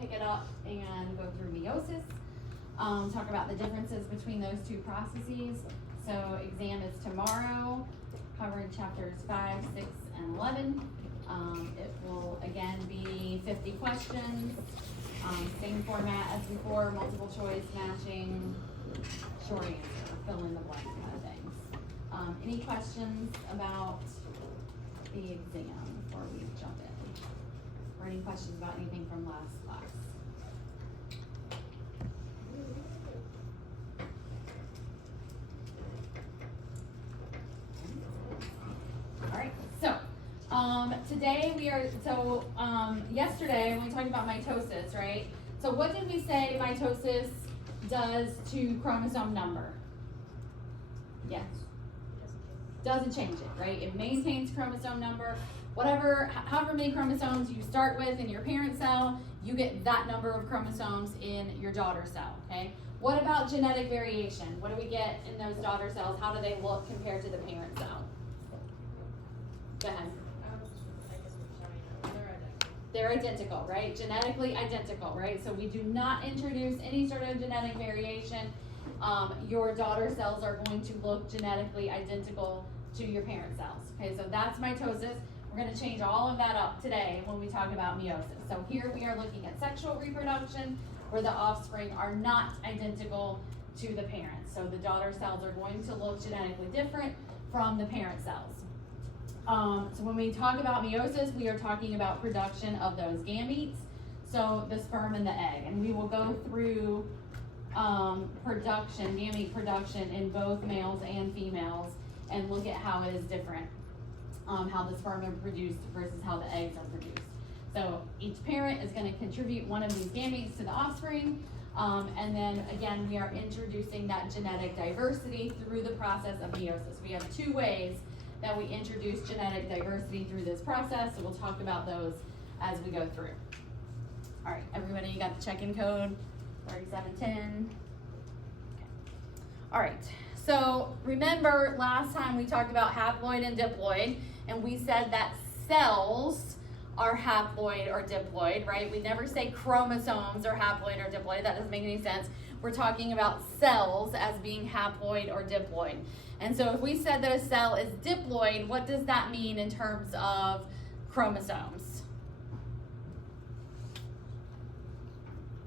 pick it up and go through meiosis, talk about the differences between those two processes. So exam is tomorrow, covering chapters 5, 6, and 11. It will again be 50 questions, same format as before, multiple choice, matching, short answer, fill in the blank kind of things. Any questions about the exam before we jump in? Or any questions about anything from last class? All right, so today yesterday when we talked about mitosis, right? So what did we say mitosis does to chromosome number? Yes. Doesn't change it, right? It maintains chromosome number. However many chromosomes you start with in your parent cell, you get that number of chromosomes in your daughter cell, okay? What about genetic variation? What do we get in those daughter cells? How do they look compared to the parent cell? Go ahead. They're identical, right? Genetically identical, right? So we do not introduce any sort of genetic variation. Your daughter cells are going to look genetically identical to your parent cells. Okay, so that's mitosis. We're going to change all of that up today when we talk about meiosis. So here we are looking at sexual reproduction, where the offspring are not identical to the parents. So the daughter cells are going to look genetically different from the parent cells. So when we talk about meiosis, we are talking about production of those gametes, so the sperm and the egg. And we will go through gamete production in both males and females and look at how it is different, how the sperm are produced versus how the eggs are produced. So each parent is going to contribute one of these gametes to the offspring, and then again we are introducing that genetic diversity through the process of meiosis. We have two ways that we introduce genetic diversity through this process, so we'll talk about those as we go through. All right, everybody, you got the check-in code 3710. Okay. All right, so remember last time we talked about haploid and diploid, and we said that cells are haploid or diploid, right? We never say chromosomes are haploid or diploid. That doesn't make any sense. We're talking about cells as being haploid or diploid. And so if we said that a cell is diploid, what does that mean in terms of chromosomes?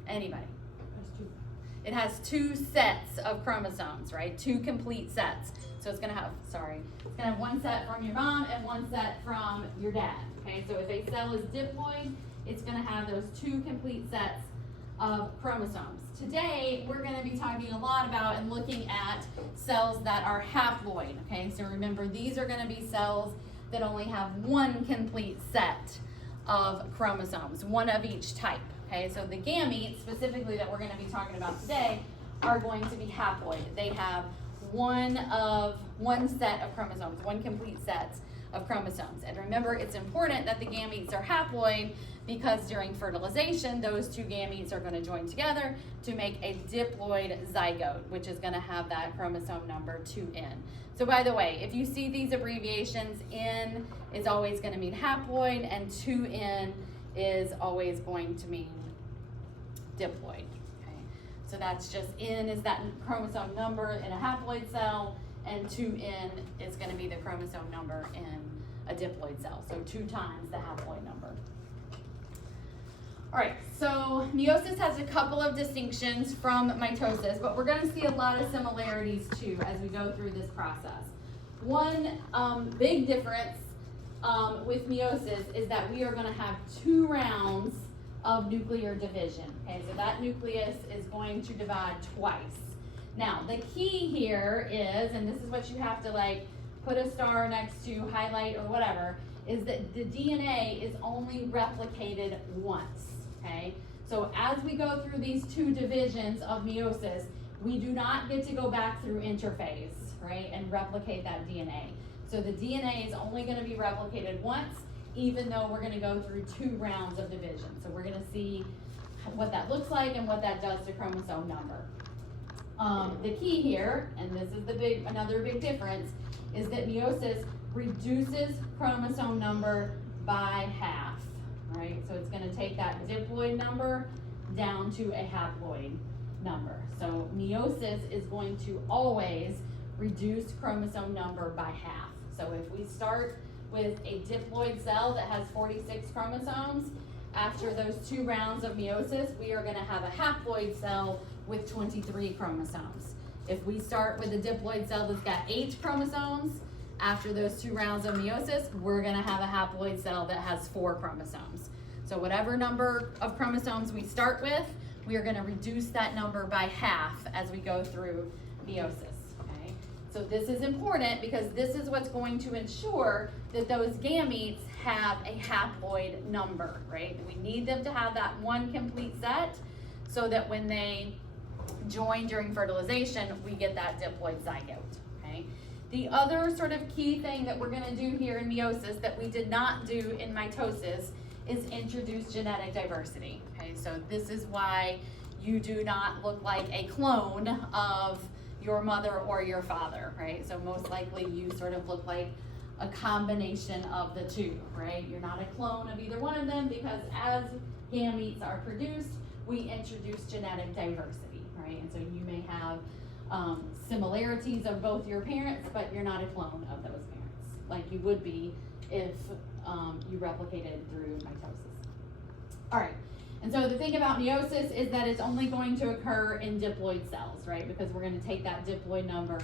Anybody? It has two sets of chromosomes, right? Two complete sets. So it's gonna have one set from your mom and one set from your dad, okay? So if a cell is diploid, it's gonna have those two complete sets of chromosomes. Today, we're gonna be talking a lot about and looking at cells that are haploid, okay? So remember, these are gonna be cells that only have one complete set of chromosomes, one of each type, okay? So the gametes, specifically that we're gonna be talking about today, are going to be haploid. They have one set of chromosomes, one complete set of chromosomes. And remember, it's important that the gametes are haploid because during fertilization, those two gametes are going to join together to make a diploid zygote, which is going to have that chromosome number 2N. So by the way, if you see these abbreviations, N is always going to mean haploid and 2N is always going to mean diploid. Okay? So that's just N is that chromosome number in a haploid cell, and 2N is going to be the chromosome number in a diploid cell, so 2 times the haploid number. All right, so meiosis has a couple of distinctions from mitosis, but we're going to see a lot of similarities too as we go through this process. One big difference with meiosis is that we are going to have 2 rounds of nuclear division. Okay, so that nucleus is going to divide twice. Now, the key here is, and this is what you have to like put a star next to, highlight, or whatever, is that the DNA is only replicated once, okay? So as we go through these 2 divisions of meiosis, we do not get to go back through interphase, right, and replicate that DNA. So the DNA is only going to be replicated once, even though we're going to go through 2 rounds of division. So we're going to see what that looks like and what that does to chromosome number. The key here, and this is another big difference, is that meiosis reduces chromosome number by half. right? So it's gonna take that diploid number down to a haploid number. So meiosis is going to always reduce chromosome number by half. So if we start with a diploid cell that has 46 chromosomes, after those 2 rounds of meiosis, we are gonna have a haploid cell with 23 chromosomes. If we start with a diploid cell that's got 8 chromosomes, after those 2 rounds of meiosis, we're gonna have a haploid cell that has 4 chromosomes. So whatever number of chromosomes we start with, we are gonna reduce that number by half as we go through meiosis, okay? So this is important because this is what's going to ensure that those gametes have a haploid number, right? We need them to have that one complete set so that when they join during fertilization, we get that diploid zygote, okay? The other sort of key thing that we're gonna do here in meiosis that we did not do in mitosis is introduce genetic diversity, okay? So this is why you do not look like a clone of your mother or your father, right? So most likely you sort of look like a combination of the two, right? You're not a clone of either one of them because as gametes are produced, we introduce genetic diversity, right? And so you may have similarities of both your parents, but you're not a clone of those parents, like you would be if you replicated through mitosis. All right, and so the thing about meiosis is that it's only going to occur in diploid cells, right? Because we're gonna take that diploid number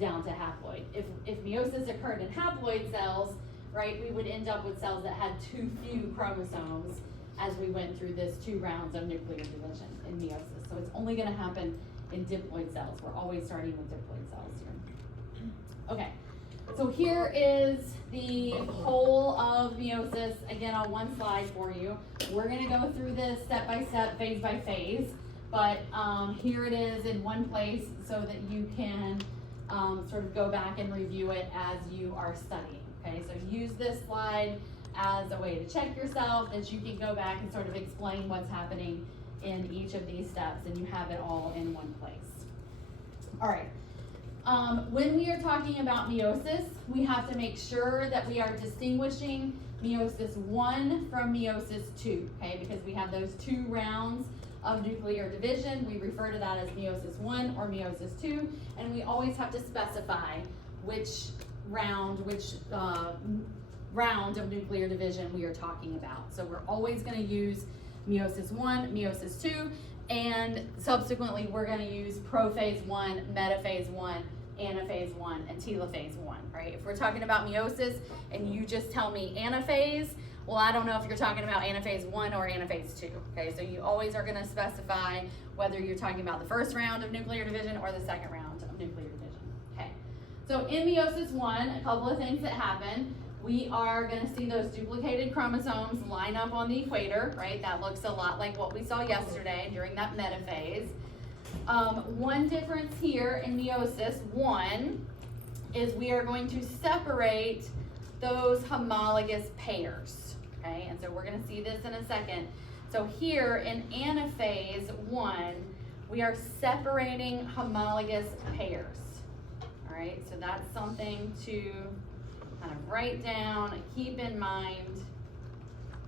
down to haploid. If meiosis occurred in haploid cells, right, we would end up with cells that had too few chromosomes as we went through this 2 rounds of nuclear division in meiosis. So it's only gonna happen in diploid cells. We're always starting with diploid cells here. Okay, so here is the whole of meiosis, again on one slide for you. We're gonna go through this step by step, phase by phase, but here it is in one place so that you can sort of go back and review it as you are studying, okay? So use this slide as a way to check yourself, that you can go back and sort of explain what's happening in each of these steps, and you have it all in one place. All right, when we are talking about meiosis, we have to make sure that we are distinguishing meiosis 1 from meiosis 2, okay? Because we have those 2 rounds of nuclear division. We refer to that as meiosis 1 or meiosis 2, and we always have to specify which round of nuclear division we are talking about. So we're always going to use meiosis 1, meiosis 2, and subsequently we're going to use prophase 1, metaphase 1, anaphase 1, and telophase 1, right? If we're talking about meiosis and you just tell me anaphase, well, I don't know if you're talking about anaphase 1 or anaphase 2, okay? So you always are gonna specify whether you're talking about the first round of nuclear division or the second round of nuclear division, okay? So in meiosis 1, a couple of things that happen. We are gonna see those duplicated chromosomes line up on the equator, right? That looks a lot like what we saw yesterday during that metaphase. One difference here in meiosis 1 is we are going to separate those homologous pairs, okay? And so we're gonna see this in a second. So here in anaphase 1, we are separating homologous pairs, all right? So that's something to kind of write down and keep in mind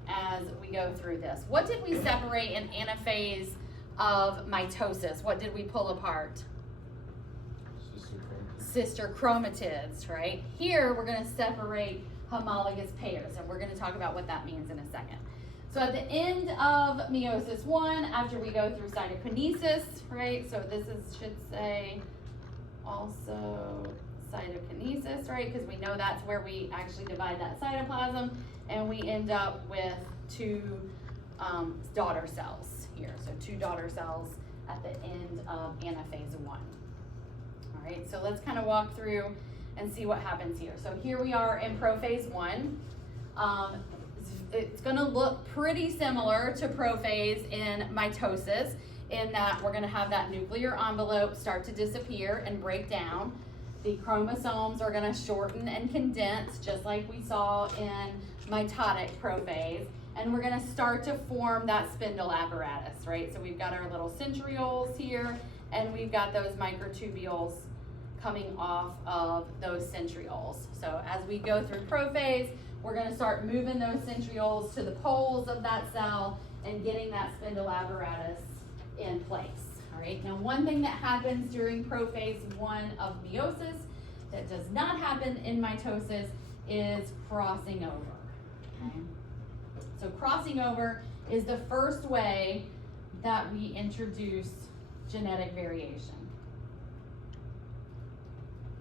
as we go through this. What did we separate in anaphase of mitosis? What did we pull apart? Sister chromatids, right? Here we're going to separate homologous pairs, and we're going to talk about what that means in a second. So at the end of meiosis 1, after we go through cytokinesis, right? So this should say also cytokinesis, right? Because we know that's where we actually divide that cytoplasm, and we end up with 2 daughter cells here. So 2 daughter cells at the end of anaphase 1. All right, so let's kind of walk through and see what happens here. So here we are in prophase 1. It's gonna look pretty similar to prophase in mitosis in that we're gonna have that nuclear envelope start to disappear and break down. The chromosomes are gonna shorten and condense just like we saw in mitotic prophase. And we're gonna start to form that spindle apparatus, right? So we've got our little centrioles here, and we've got those microtubules coming off of those centrioles. So as we go through prophase, we're going to start moving those centrioles to the poles of that cell and getting that spindle apparatus in place. All right, now one thing that happens during prophase 1 of meiosis that does not happen in mitosis is crossing over. Okay? So crossing over is the first way that we introduce genetic variation.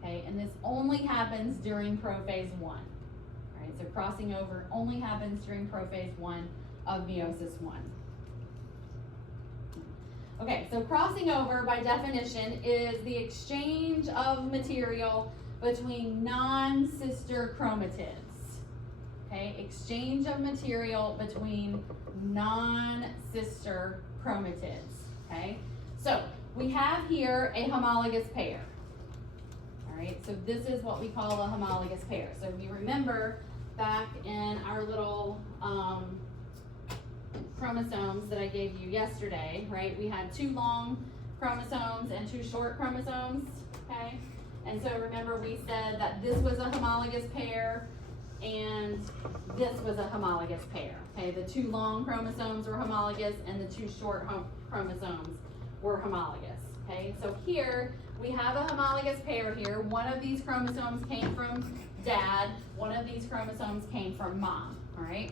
Okay, and this only happens during prophase 1. Right, so crossing over only happens during prophase 1 of meiosis 1. Okay, so crossing over by definition is the exchange of material between non-sister chromatids. Okay, exchange of material between non-sister chromatids. Okay, so we have here a homologous pair. All right, so this is what we call a homologous pair. So if you remember back in our little chromosomes that I gave you yesterday, right? We had 2 long chromosomes and 2 short chromosomes, okay? And so remember we said that this was a homologous pair and this was a homologous pair, okay? The 2 long chromosomes were homologous and the 2 short chromosomes were homologous, okay? So here we have a homologous pair here. One of these chromosomes came from dad, one of these chromosomes came from mom, all right?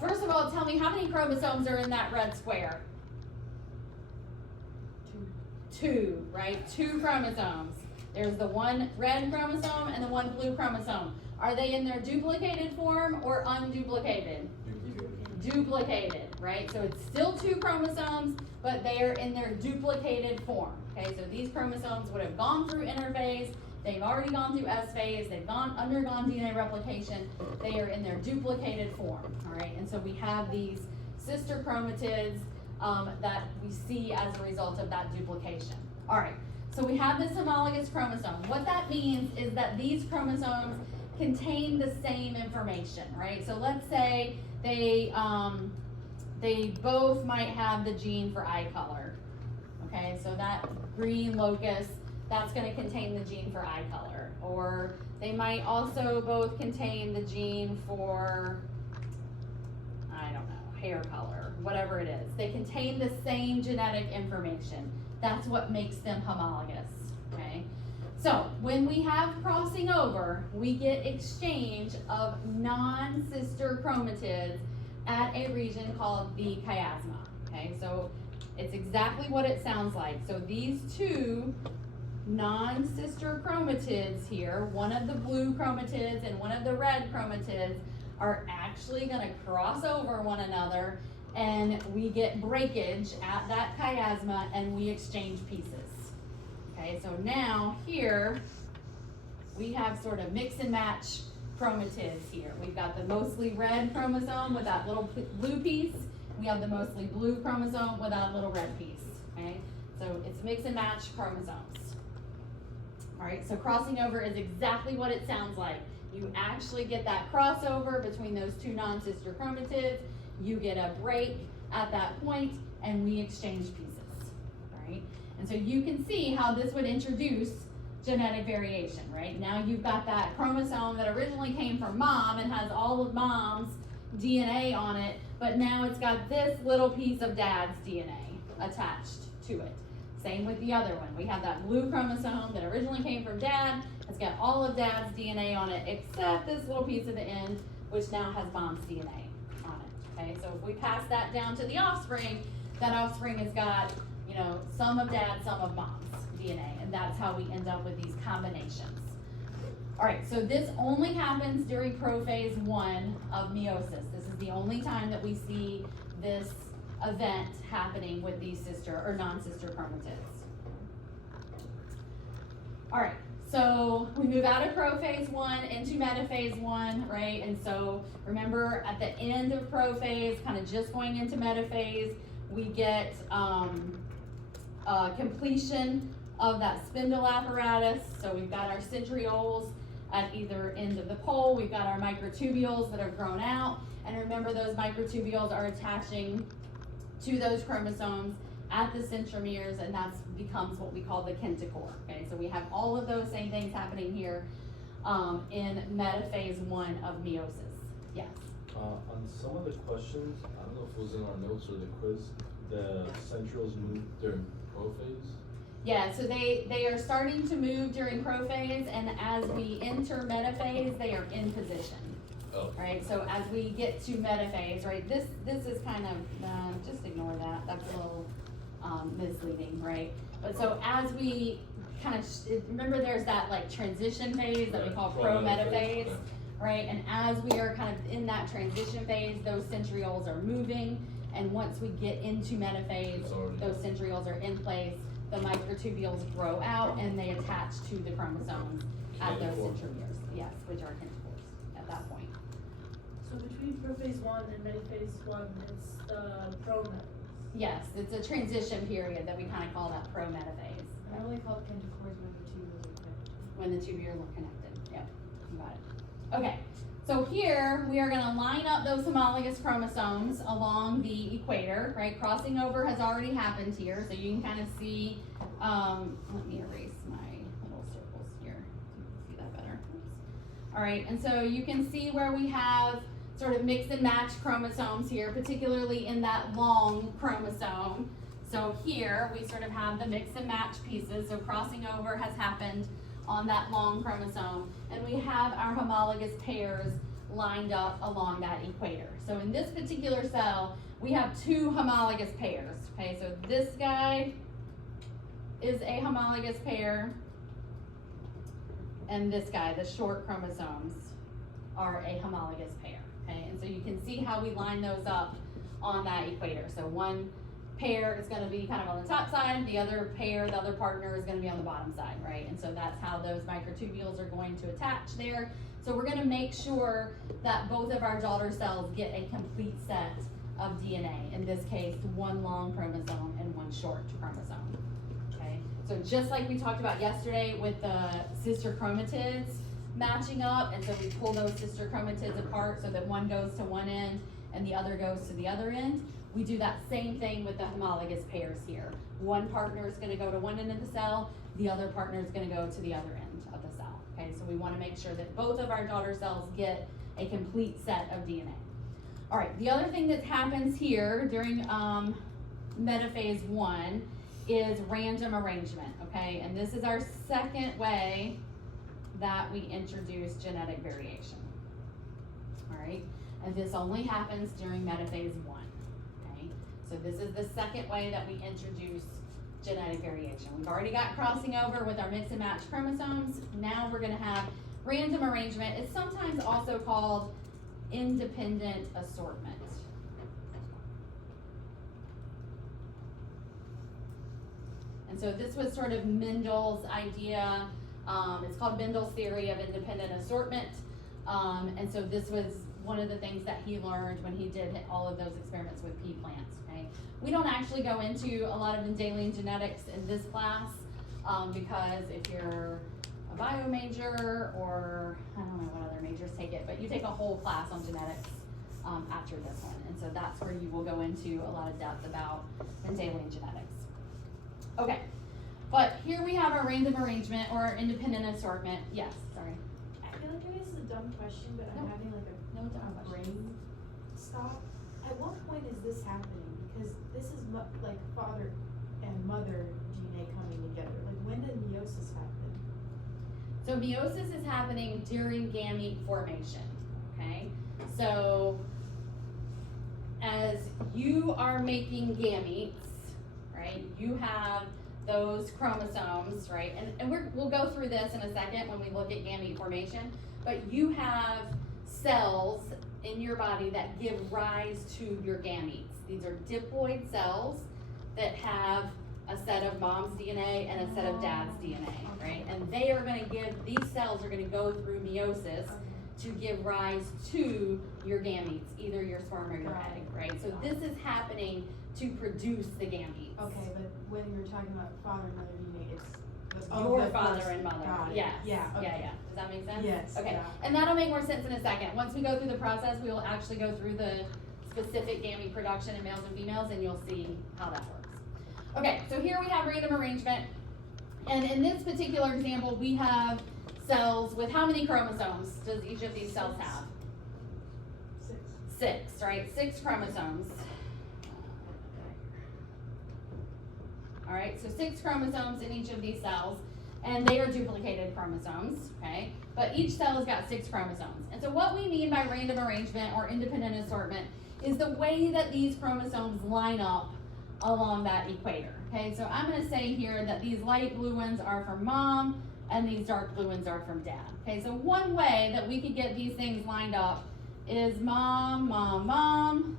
First of all, tell me how many chromosomes are in that red square? 2, right? 2 chromosomes. There's the one red chromosome and the one blue chromosome. Are they in their duplicated form or unduplicated? Duplicated, right? So it's still 2 chromosomes, but they are in their duplicated form. Okay, so these chromosomes would have gone through interphase. They've already gone through S phase. They've undergone DNA replication. They are in their duplicated form. All right, and so we have these sister chromatids that we see as a result of that duplication. All right, so we have this homologous chromosome. What that means is that these chromosomes contain the same information, right? So let's say they both might have the gene for eye color. Okay, so that green locus, that's going to contain the gene for eye color. Or they might also both contain the gene for, I don't know, hair color, whatever it is. They contain the same genetic information. That's what makes them homologous, okay? So when we have crossing over, we get exchange of non-sister chromatids at a region called the chiasma, okay? So it's exactly what it sounds like. So these 2 non-sister chromatids here, one of the blue chromatids and one of the red chromatids, are actually going to cross over one another, and we get breakage at that chiasma and we exchange pieces. Okay, so now here we have sort of mix and match chromatids here. We've got the mostly red chromosome with that little blue piece. We have the mostly blue chromosome with that little red piece. Okay, so it's mix and match chromosomes. All right, so crossing over is exactly what it sounds like. You actually get that crossover between those 2 non-sister chromatids. You get a break at that point, and we exchange pieces. All right, and so you can see how this would introduce genetic variation, right? Now you've got that chromosome that originally came from mom and has all of mom's DNA on it, but now it's got this little piece of dad's DNA attached to it. Same with the other one. We have that blue chromosome that originally came from dad. It's got all of dad's DNA on it except this little piece at the end, which now has mom's DNA on it. Okay, so if we pass that down to the offspring, that offspring has got, you know, some of dad's, some of mom's DNA, and that's how we end up with these combinations. All right, so this only happens during prophase 1 of meiosis. This is the only time that we see this event happening with these sister or non-sister chromatids. All right, so we move out of prophase 1 into metaphase 1, right? And so remember at the end of prophase, kind of just going into metaphase, we get completion of that spindle apparatus. So we've got our centrioles at either end of the pole. We've got our microtubules that have grown out. And remember, those microtubules are attaching to those chromosomes at the centromeres, and that becomes what we call the kintochore. Okay, so we have all of those same things happening here in metaphase 1 of meiosis. Yes. On some of the questions, I don't know if it was in our notes or the quiz, the centrioles move during prophase. Yeah, so they are starting to move during prophase, and as we enter metaphase, they are in position. Oh. Right, so as we get to metaphase, right, this is kind of, just ignore that, that's a little misleading, right? But so as we kind of, remember there's that like transition phase that we call pro-metaphase, right? And as we are kind of in that transition phase, those centrioles are moving, and once we get into metaphase, those centrioles are in place, the microtubules grow out, and they attach to the chromosomes at those centromeres, yes, which are kinetochores at that point. So between prophase 1 and metaphase 1, it's the pro-metaphase. Yes, it's a transition period that we kind of call that pro-metaphase. I really call it kinetochores when the tubules are connected. When the tubules are connected, yep, you got it. Okay, so here we are gonna line up those homologous chromosomes along the equator, right? Crossing over has already happened here, so you can kind of see, let me erase my little circles here, so you can see that better. Oops. All right, and so you can see where we have sort of mix and match chromosomes here, particularly in that long chromosome. So here we sort of have the mix and match pieces, so crossing over has happened on that long chromosome, and we have our homologous pairs lined up along that equator. So in this particular cell, we have two homologous pairs, okay? So this guy is a homologous pair, and this guy, the short chromosomes, are a homologous pair, okay? And so you can see how we line those up on that equator. So one pair is gonna be kind of on the top side, the other pair, the other partner is gonna be on the bottom side, right? And so that's how those microtubules are going to attach there. So we're gonna make sure that both of our daughter cells get a complete set of DNA. In this case, one long chromosome and one short chromosome, okay? So just like we talked about yesterday with the sister chromatids matching up, and so we pull those sister chromatids apart so that one goes to one end and the other goes to the other end. We do that same thing with the homologous pairs here. One partner is gonna go to one end of the cell, the other partner is gonna go to the other end of the cell, okay? So we wanna make sure that both of our daughter cells get a complete set of DNA. All right, the other thing that happens here during metaphase 1 is random arrangement, okay? And this is our second way that we introduce genetic variation, all right? And this only happens during metaphase 1. So this is the second way that we introduce genetic variation. We've already got crossing over with our mix and match chromosomes. Now we're gonna have random arrangement. It's sometimes also called independent assortment. And so this was sort of Mendel's idea. It's called Mendel's theory of independent assortment. And so this was one of the things that he learned when he did all of those experiments with pea plants, okay? We don't actually go into a lot of Mendelian genetics in this class because if you're a bio major or I don't know what other majors take it, but you take a whole class on genetics after this one. And so that's where you will go into a lot of depth about Mendelian genetics. Okay, but here we have our random arrangement or our independent assortment. Yes, sorry. I feel like maybe this is a dumb question, but I'm No. having like a brain stop. At what point is this happening? Because this is like father and mother DNA coming together. Like when did meiosis happen? So meiosis is happening during gamete formation, okay? So as you are making gametes, right, you have those chromosomes, right? And we'll go through this in a second when we look at gamete formation, but you have cells in your body that give rise to your gametes. These are diploid cells that have a set of mom's DNA and a set of dad's DNA, right? And they are gonna these cells are gonna go through meiosis to give rise to your gametes, either your sperm or your egg, right? So this is happening to produce the gametes. Okay, but when you're talking about father and mother DNA, it's Your father and mother. Got it. Yes. Yeah. Okay. Yeah. Does that make sense? Yes. Okay. Yeah. And that'll make more sense in a second. Once we go through the process, we will actually go through the specific gamete production in males and females, and you'll see how that works. Okay, so here we have random arrangement. And in this particular example, we have cells with how many chromosomes does each of these cells have? 6, right? 6 chromosomes. All right, so 6 chromosomes in each of these cells, and they are duplicated chromosomes, okay? But each cell has got 6 chromosomes. And so what we mean by random arrangement or independent assortment is the way that these chromosomes line up along that equator, okay? So I'm gonna say here that these light blue ones are from mom, and these dark blue ones are from dad, okay? So one way that we could get these things lined up is mom, mom, mom,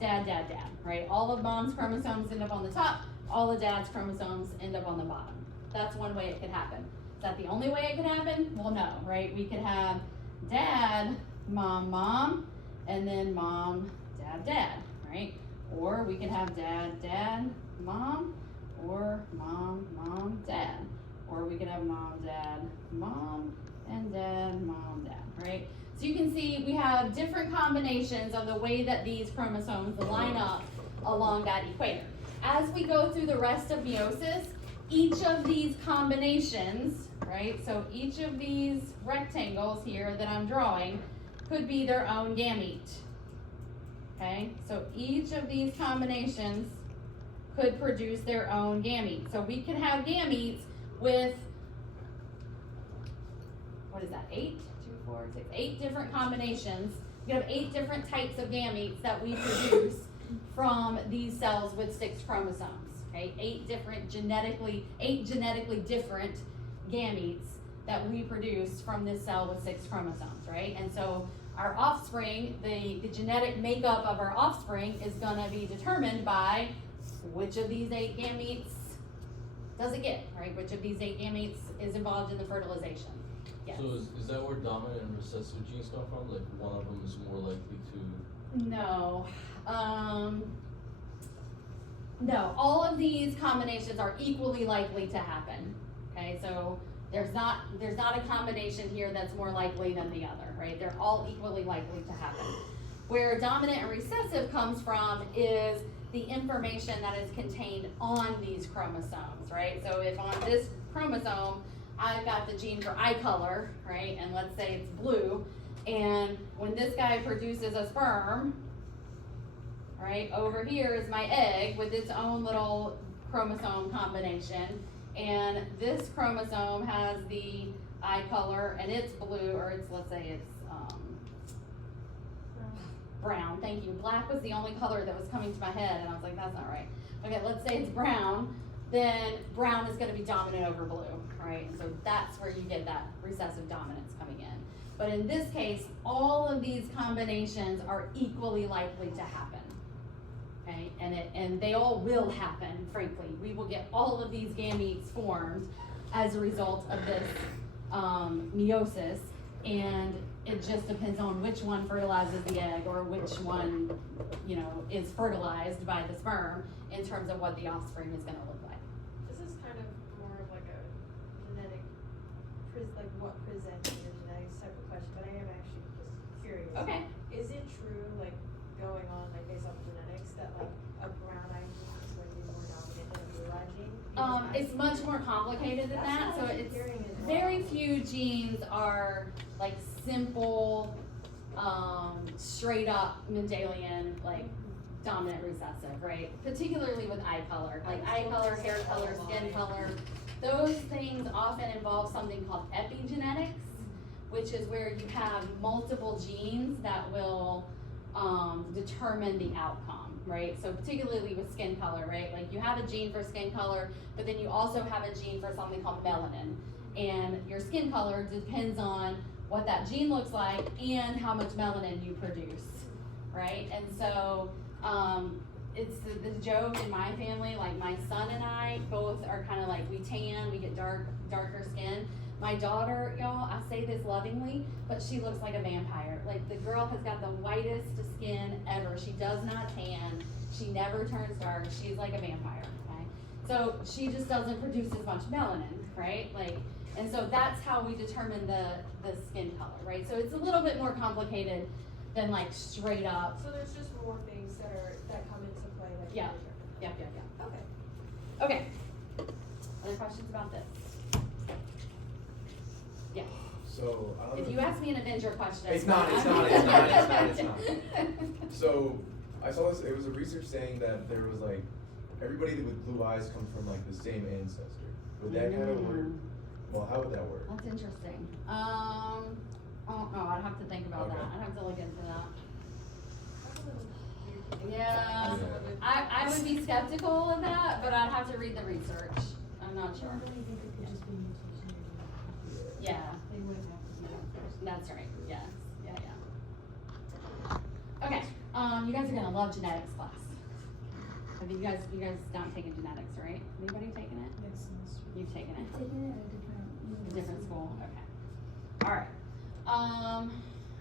dad, dad, dad, right? All of mom's chromosomes end up on the top, all of dad's chromosomes end up on the bottom. That's one way it could happen. Is that the only way it could happen? Well, no, right? We could have dad, mom, mom, and then mom, dad, dad, right? Or we could have dad, dad, mom, or mom, mom, dad. Or we could have mom, dad, mom, and dad, mom, dad, right? So you can see we have different combinations of the way that these chromosomes line up along that equator. As we go through the rest of meiosis, each of these combinations, right? So each of these rectangles here that I'm drawing could be their own gamete. Okay, so each of these combinations could produce their own gamete. So we could have gametes with, what is that, 8? 2, 4, 6, 8 different combinations. We have 8 different types of gametes that we produce from these cells with 6 chromosomes. Okay, 8 genetically different gametes that we produce from this cell with 6 chromosomes, right? And so our offspring, the genetic makeup of our offspring is gonna be determined by which of these 8 gametes does it get, right? Which of these 8 gametes is involved in the fertilization? Yes. So is that where dominant and recessive genes come from? Like one of them is more likely to? No. No, all of these combinations are equally likely to happen. Okay, so there's not a combination here that's more likely than the other, right? They're all equally likely to happen. Where dominant and recessive comes from is the information that is contained on these chromosomes, right? So if on this chromosome, I've got the gene for eye color, right? And let's say it's blue, and when this guy produces a sperm, right, over here is my egg with its own little chromosome combination, and this chromosome has the eye color and it's blue, or it's, let's say it's brown, thank you. Black was the only color that was coming to my head, and I was like, that's not right. Okay, let's say it's brown, then brown is gonna be dominant over blue, right? And so that's where you get that recessive dominance coming in. But in this case, all of these combinations are equally likely to happen. Okay, and they all will happen, frankly. We will get all of these gametes formed as a result of this meiosis, and it just depends on which one fertilizes the egg or which one, you know, is fertilized by the sperm in terms of what the offspring is going to look like. This is kind of more of like a genetic, like what presents your genetics type of question, but I am actually just curious. Okay. Is it true, like going on like based off of genetics, that like a brown eye gene is going to be more dominant than a blue eye gene? It's much more complicated than that. So it's very few genes are like simple, straight up Mendelian, like dominant recessive, right? Particularly with eye color, like eye color, hair color, skin color. Those things often involve something called epigenetics, which is where you have multiple genes that will determine the outcome, right? So particularly with skin color, right? Like you have a gene for skin color, but then you also have a gene for something called melanin. And your skin color depends on what that gene looks like and how much melanin you produce, right? And so it's the joke in my family, like my son and I both are kind of like, we tan, we get darker skin. My daughter, y'all, I say this lovingly, but she looks like a vampire. Like the girl has got the whitest skin ever. She does not tan. She never turns dark. She's like a vampire, okay? So she just doesn't produce as much melanin, right? Like, and so that's how we determine the skin color, right? So it's a little bit more complicated than like straight up. So there's just more things that come into play. Like Yeah. Yeah. Okay. Okay. Other questions about this? Yeah. So So, I don't know. If you ask me an Avenger question. It's not. So, I saw this, it was a research saying that there was like, everybody with blue eyes come from like the same ancestor. Would that kind of work? Well, how would that work? That's interesting. I don't know, I'd have to think about that, Okay. I'd have to look into that. That's a little weird. Yeah, I would be skeptical of that, but I'd have to read the research, I'm not I sure. really think it could just be mutation or Yeah, they wouldn't have to be that first. that's right, yes, yeah. Okay, you guys are gonna love genetics class. Have you guys not taken genetics, right? Anybody taken it? Next semester. You've taken it? Taking it at A different school, okay. Alright,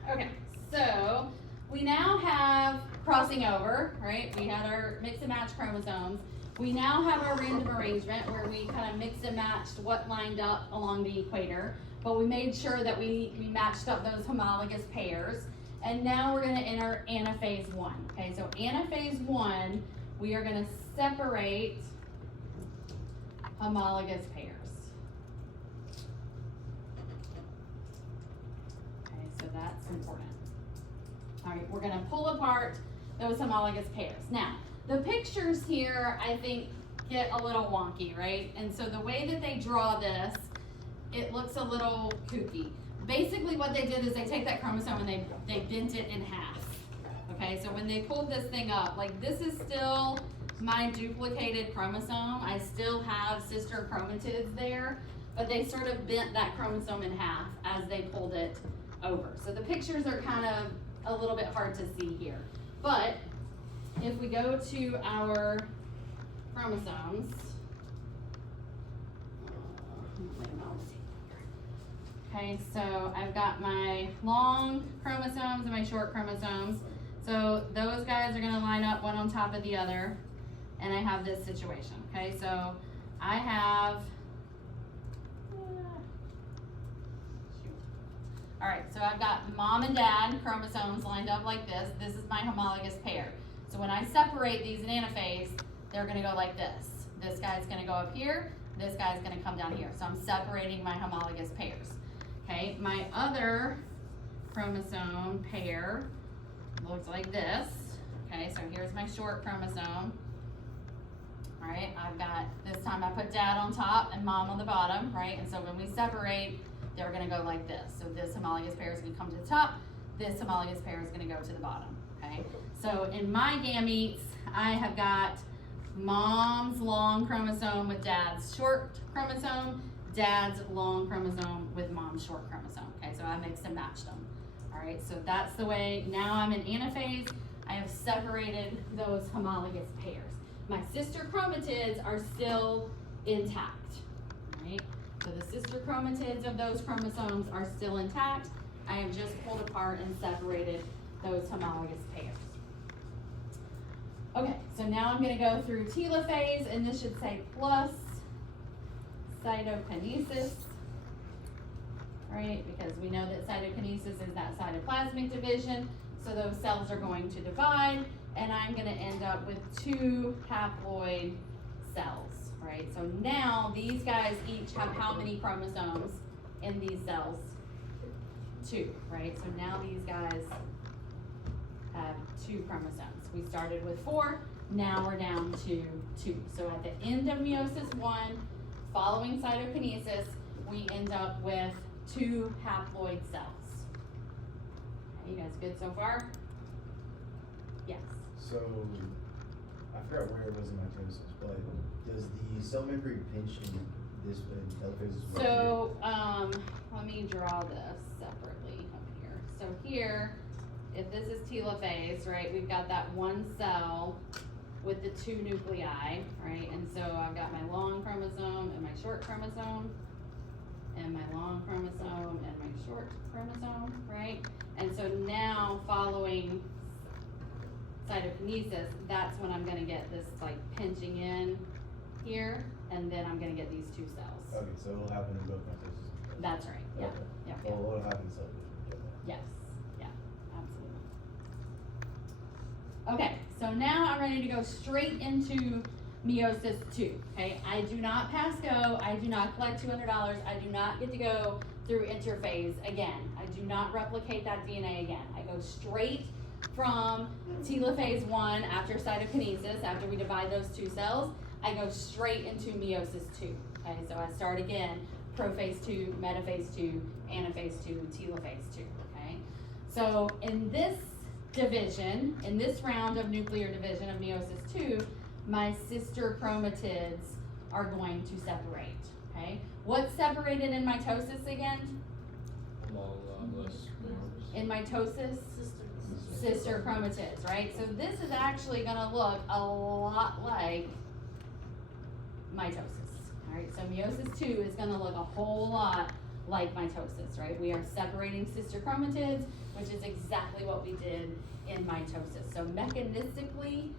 okay, so we now have crossing over, right? We had our mix and match chromosomes. We now have our random arrangement where we kind of mixed and matched what lined up along the equator, but we made sure that we matched up those homologous pairs. And now we're gonna enter anaphase 1, okay? So anaphase 1, we are gonna separate homologous pairs. Okay, so that's important. All right, we're gonna pull apart those homologous pairs. Now, the pictures here, I think, get a little wonky, right? And so the way that they draw this, it looks a little kooky. Basically what they did is they take that chromosome and they bent it in half. Okay, so when they pulled this thing up, like this is still my duplicated chromosome. I still have sister chromatids there, but they sort of bent that chromosome in half as they pulled it over. So the pictures are kind of a little bit hard to see here. But if we go to our chromosomes, okay, so I've got my long chromosomes and my short chromosomes. So those guys are gonna line up one on top of the other, and I have this situation, okay? So I have, all right, so I've got mom and dad chromosomes lined up like this. This is my homologous pair. So when I separate these in anaphase, they're gonna go like this. This guy's gonna go up here, this guy's gonna come down here. So I'm separating my homologous pairs. Okay, my other chromosome pair looks like this. Okay, so here's my short chromosome. All right, I've got, this time I put dad on top and mom on the bottom, right? And so when we separate, they're gonna go like this. So this homologous pair is gonna come to the top, this homologous pair is gonna go to the bottom, okay? So in my gametes, I have got mom's long chromosome with dad's short chromosome, dad's long chromosome with mom's short chromosome, okay? So I mixed and matched them, all right? So that's the way, now I'm in anaphase, I have separated those homologous pairs. My sister chromatids are still intact, right? So the sister chromatids of those chromosomes are still intact. I have just pulled apart and separated those homologous pairs. Okay, so now I'm gonna go through telophase, and this should say plus cytokinesis, right? Because we know that cytokinesis is that cytoplasmic division, so those cells are going to divide, and I'm gonna end up with 2 haploid cells, right? So now these guys each have how many chromosomes in these cells? 2, right? So now these guys have 2 chromosomes. We started with 4, now we're down to 2. So at the end of meiosis 1, following cytokinesis, we end up with 2 haploid cells. Okay, you guys good so far? Yes. So, I forgot where it was in mitosis, but does the cell membrane pinch in this telophase? So, let me draw this separately up here. So here, if this is telophase, right, we've got that one cell with the 2 nuclei, right? And so I've got my long chromosome and my short chromosome, and my long chromosome and my short chromosome, right? And so now following cytokinesis, that's when I'm gonna get this like pinching in here, and then I'm gonna get these 2 cells. Okay, so it'll happen in both mitosis. That's right, yeah, Okay. yeah, Well, yeah. what'll happen in cell division? Yes, yeah, absolutely. Okay, so now I'm ready to go straight into meiosis 2, okay? I do not pass go, I do not collect $200, I do not get to go through interphase again. I do not replicate that DNA again. I go straight from telophase 1 after cytokinesis, after we divide those two cells, I go straight into meiosis 2. Okay, so I start again, prophase 2, metaphase 2, anaphase 2, telophase 2. Okay, so in this division, in this round of nuclear division of meiosis 2, my sister chromatids are going to separate. Okay, what's separated in mitosis again? Less members. In mitosis, sister chromatids, right? So this is actually gonna look a lot like mitosis, all right? So meiosis 2 is gonna look a whole lot like mitosis, right? We are separating sister chromatids, which is exactly what we did in mitosis. So mechanistically,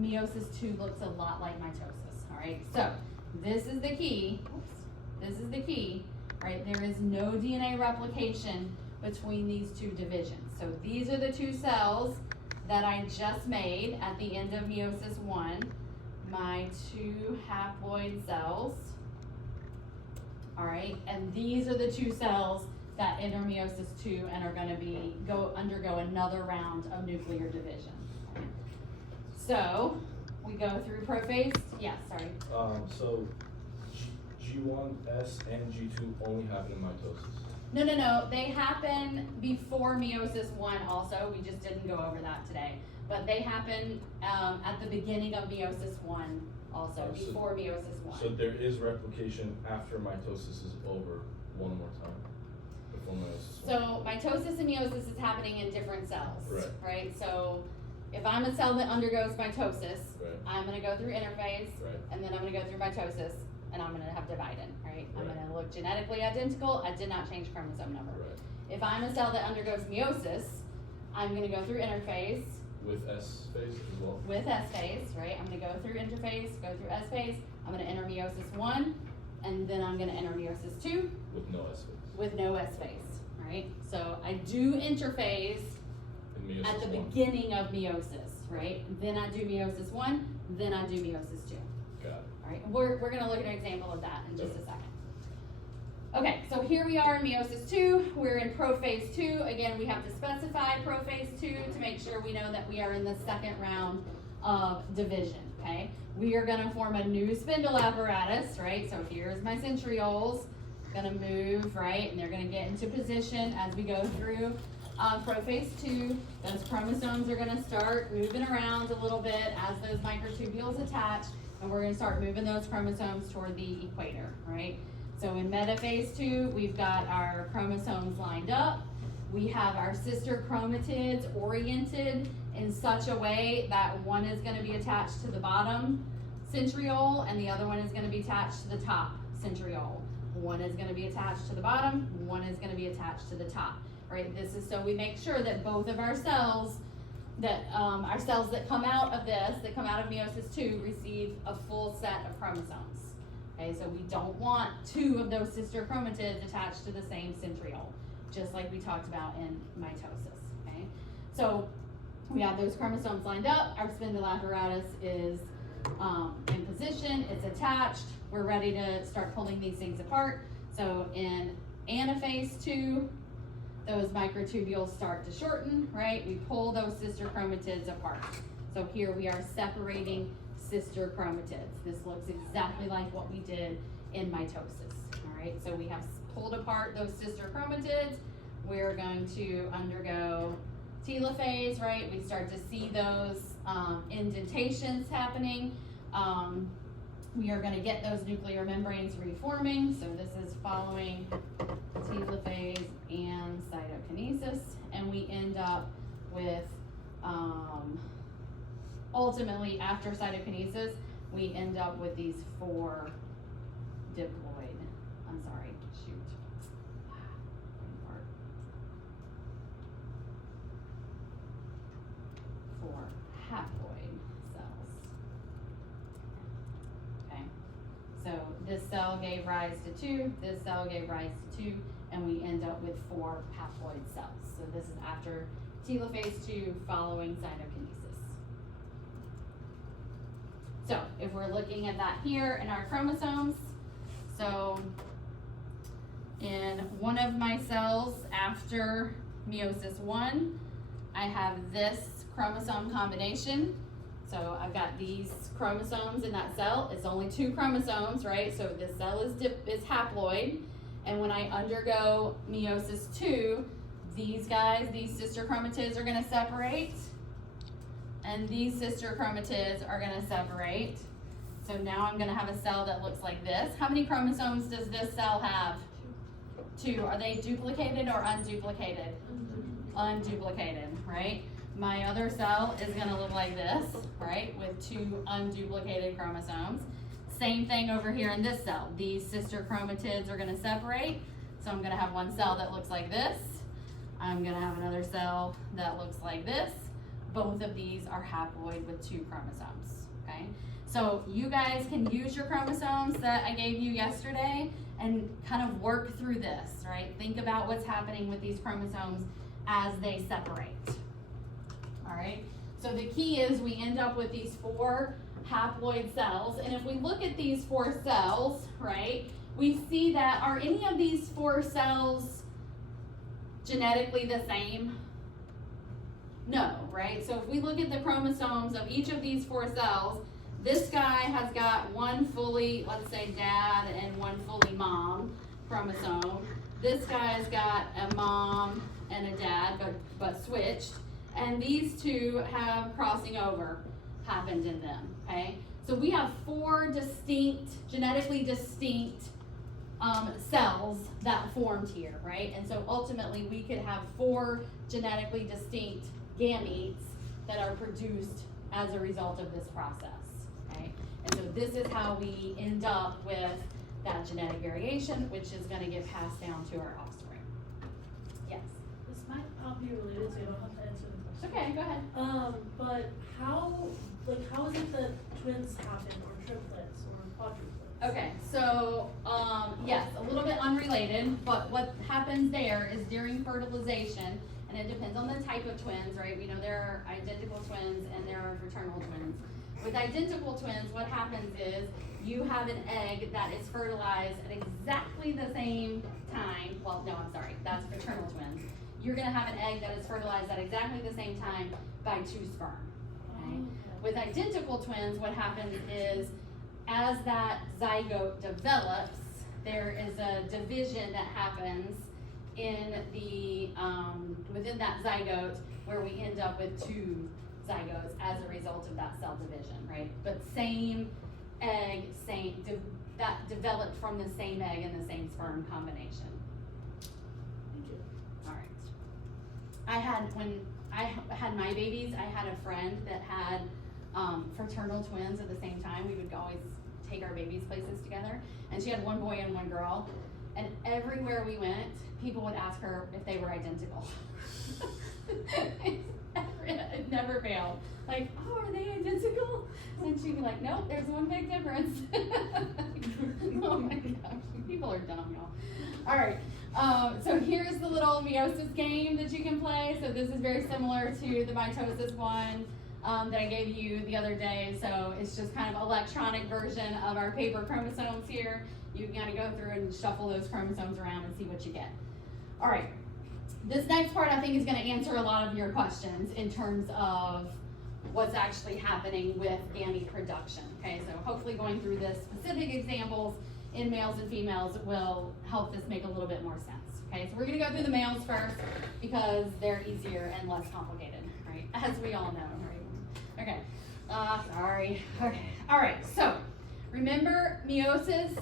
meiosis 2 looks a lot like mitosis, all right? So this is the key, this is the key, right? There is no DNA replication between these two divisions. So these are the two cells that I just made at the end of meiosis 1, my two haploid cells, all right? And these are the two cells that enter meiosis 2 and are gonna undergo another round of nuclear division. Okay? So we go through prophase, So G1S and G2 only happen in mitosis. No, they happen before meiosis 1 also, we just didn't go over that today. But they happen at the beginning of meiosis 1 also, Oh, so- before meiosis 1. So there is replication after mitosis is over one more time, before meiosis one. So mitosis and meiosis is happening in different cells, Right. right? So if I'm a cell that undergoes mitosis, Right. I'm gonna go through interphase, Right. and then I'm gonna go through mitosis, and I'm gonna have divided, right? I'm Right. gonna look genetically identical, I did not change chromosome number. Right. If I'm a cell that undergoes meiosis, I'm gonna go through interphase With S phase as well. with S phase, right? I'm gonna go through interphase, go through S phase, I'm gonna enter meiosis 1, and then I'm gonna enter meiosis 2 With no S phase. with no S phase, right? So I do interphase In meiosis at the 1. beginning of meiosis, right? Then I do meiosis 1, then I do meiosis 2. Got it. All right, we're gonna look at an example of that in just a second. Okay, so here we are in meiosis 2, we're in prophase 2. Again, we have to specify prophase 2 to make sure we know that we are in the second round of division, okay? We are gonna form a new spindle apparatus, right? So here's my centrioles, gonna move, right? And they're gonna get into position as we go through prophase 2. Those chromosomes are gonna start moving around a little bit as those microtubules attach, and we're gonna start moving those chromosomes toward the equator, right? So in metaphase 2, we've got our chromosomes lined up. We have our sister chromatids oriented in such a way that one is gonna be attached to the bottom centriole and the other one is gonna be attached to the top centriole. One is gonna be attached to the bottom, one is gonna be attached to the top, right? This is so we make sure that both of our cells our cells that come out of this, that come out of meiosis 2, receive a full set of chromosomes. Okay, so we don't want two of those sister chromatids attached to the same centriole, just like we talked about in mitosis, okay? So we have those chromosomes lined up, our spindle apparatus is in position, it's attached, we're ready to start pulling these things apart. So in anaphase 2, those microtubules start to shorten, right? We pull those sister chromatids apart. So here we are separating sister chromatids. This looks exactly like what we did in mitosis, all right? So we have pulled apart those sister chromatids. We're going to undergo telophase, right? We start to see those indentations happening. We are gonna get those nuclear membranes reforming. So this is following telophase and cytokinesis. And we end up with, ultimately, after cytokinesis, we end up with these 4 diploid, I'm sorry, shoot. 4 haploid cells. Okay, so this cell gave rise to 2, this cell gave rise to 2, and we end up with 4 haploid cells. So this is after telophase 2 following cytokinesis. So if we're looking at that here in our chromosomes, so in one of my cells after meiosis 1, I have this chromosome combination. So I've got these chromosomes in that cell. It's only 2 chromosomes, right? So this cell is haploid. And when I undergo meiosis 2, these guys, these sister chromatids are gonna separate. And these sister chromatids are gonna separate. So now I'm gonna have a cell that looks like this. How many chromosomes does this cell have? 2. Are they duplicated or unduplicated? Unduplicated, right? My other cell is gonna look like this, right? With 2 unduplicated chromosomes. Same thing over here in this cell. These sister chromatids are gonna separate. So I'm gonna have one cell that looks like this. I'm gonna have another cell that looks like this. Both of these are haploid with 2 chromosomes, okay? So you guys can use your chromosomes that I gave you yesterday and kind of work through this, right? Think about what's happening with these chromosomes as they separate. All right, so the key is we end up with these 4 haploid cells, and if we look at these 4 cells, right, we see that are any of these 4 cells genetically the same? No, right? So if we look at the chromosomes of each of these 4 cells, this guy has got one fully, let's say, dad and one fully mom chromosome. This guy's got a mom and a dad, but switched. And these 2 have crossing over happened in them, okay? So we have 4 distinct, genetically distinct cells that formed here, right? And so ultimately we could have 4 genetically distinct gametes that are produced as a result of this process, okay? And so this is how we end up with that genetic variation, which is gonna get passed down to our offspring. Yes? This might not be related, so you don't have to answer the question. Okay, go ahead. But how is it that twins happen, or triplets, or quadruplets? Okay, so, yes, a little bit unrelated, but what happens there is during fertilization, and it depends on the type of twins, right? We know there are identical twins and there are fraternal twins. With identical twins, what happens is you have an egg that is fertilized at exactly the same time. Well, no, I'm sorry, that's fraternal twins. You're gonna have an egg that is fertilized at exactly the same time by 2 sperm, okay? With identical twins, what happens is as that zygote develops, there is a division that happens in the, within that zygote where we end up with 2 zygotes as a result of that cell division, right? But same egg, that developed from the same egg and the same sperm combination. Thank you. All right. When I had my babies, I had a friend that had fraternal twins at the same time. We would always take our babies places together, and she had one boy and one girl, and everywhere we went, people would ask her if they were identical. It never failed. Like, oh, are they identical? And she'd be like, nope, there's one big difference. Oh my gosh, people are dumb, y'all. All right, so here's the little meiosis game that you can play. So this is very similar to the mitosis one that I gave you the other day. So it's just kind of electronic version of our paper chromosomes here. You kind of go through and shuffle those chromosomes around and see what you get. All right. This next part I think is going to answer a lot of your questions in terms of what's actually happening with gamete production. Okay, so hopefully going through the specific examples in males and females will help this make a little bit more sense. Okay, so we're going to go through the males first because they're easier and less complicated, right? As we all know, right? Okay, sorry. Okay, all right, so remember meiosis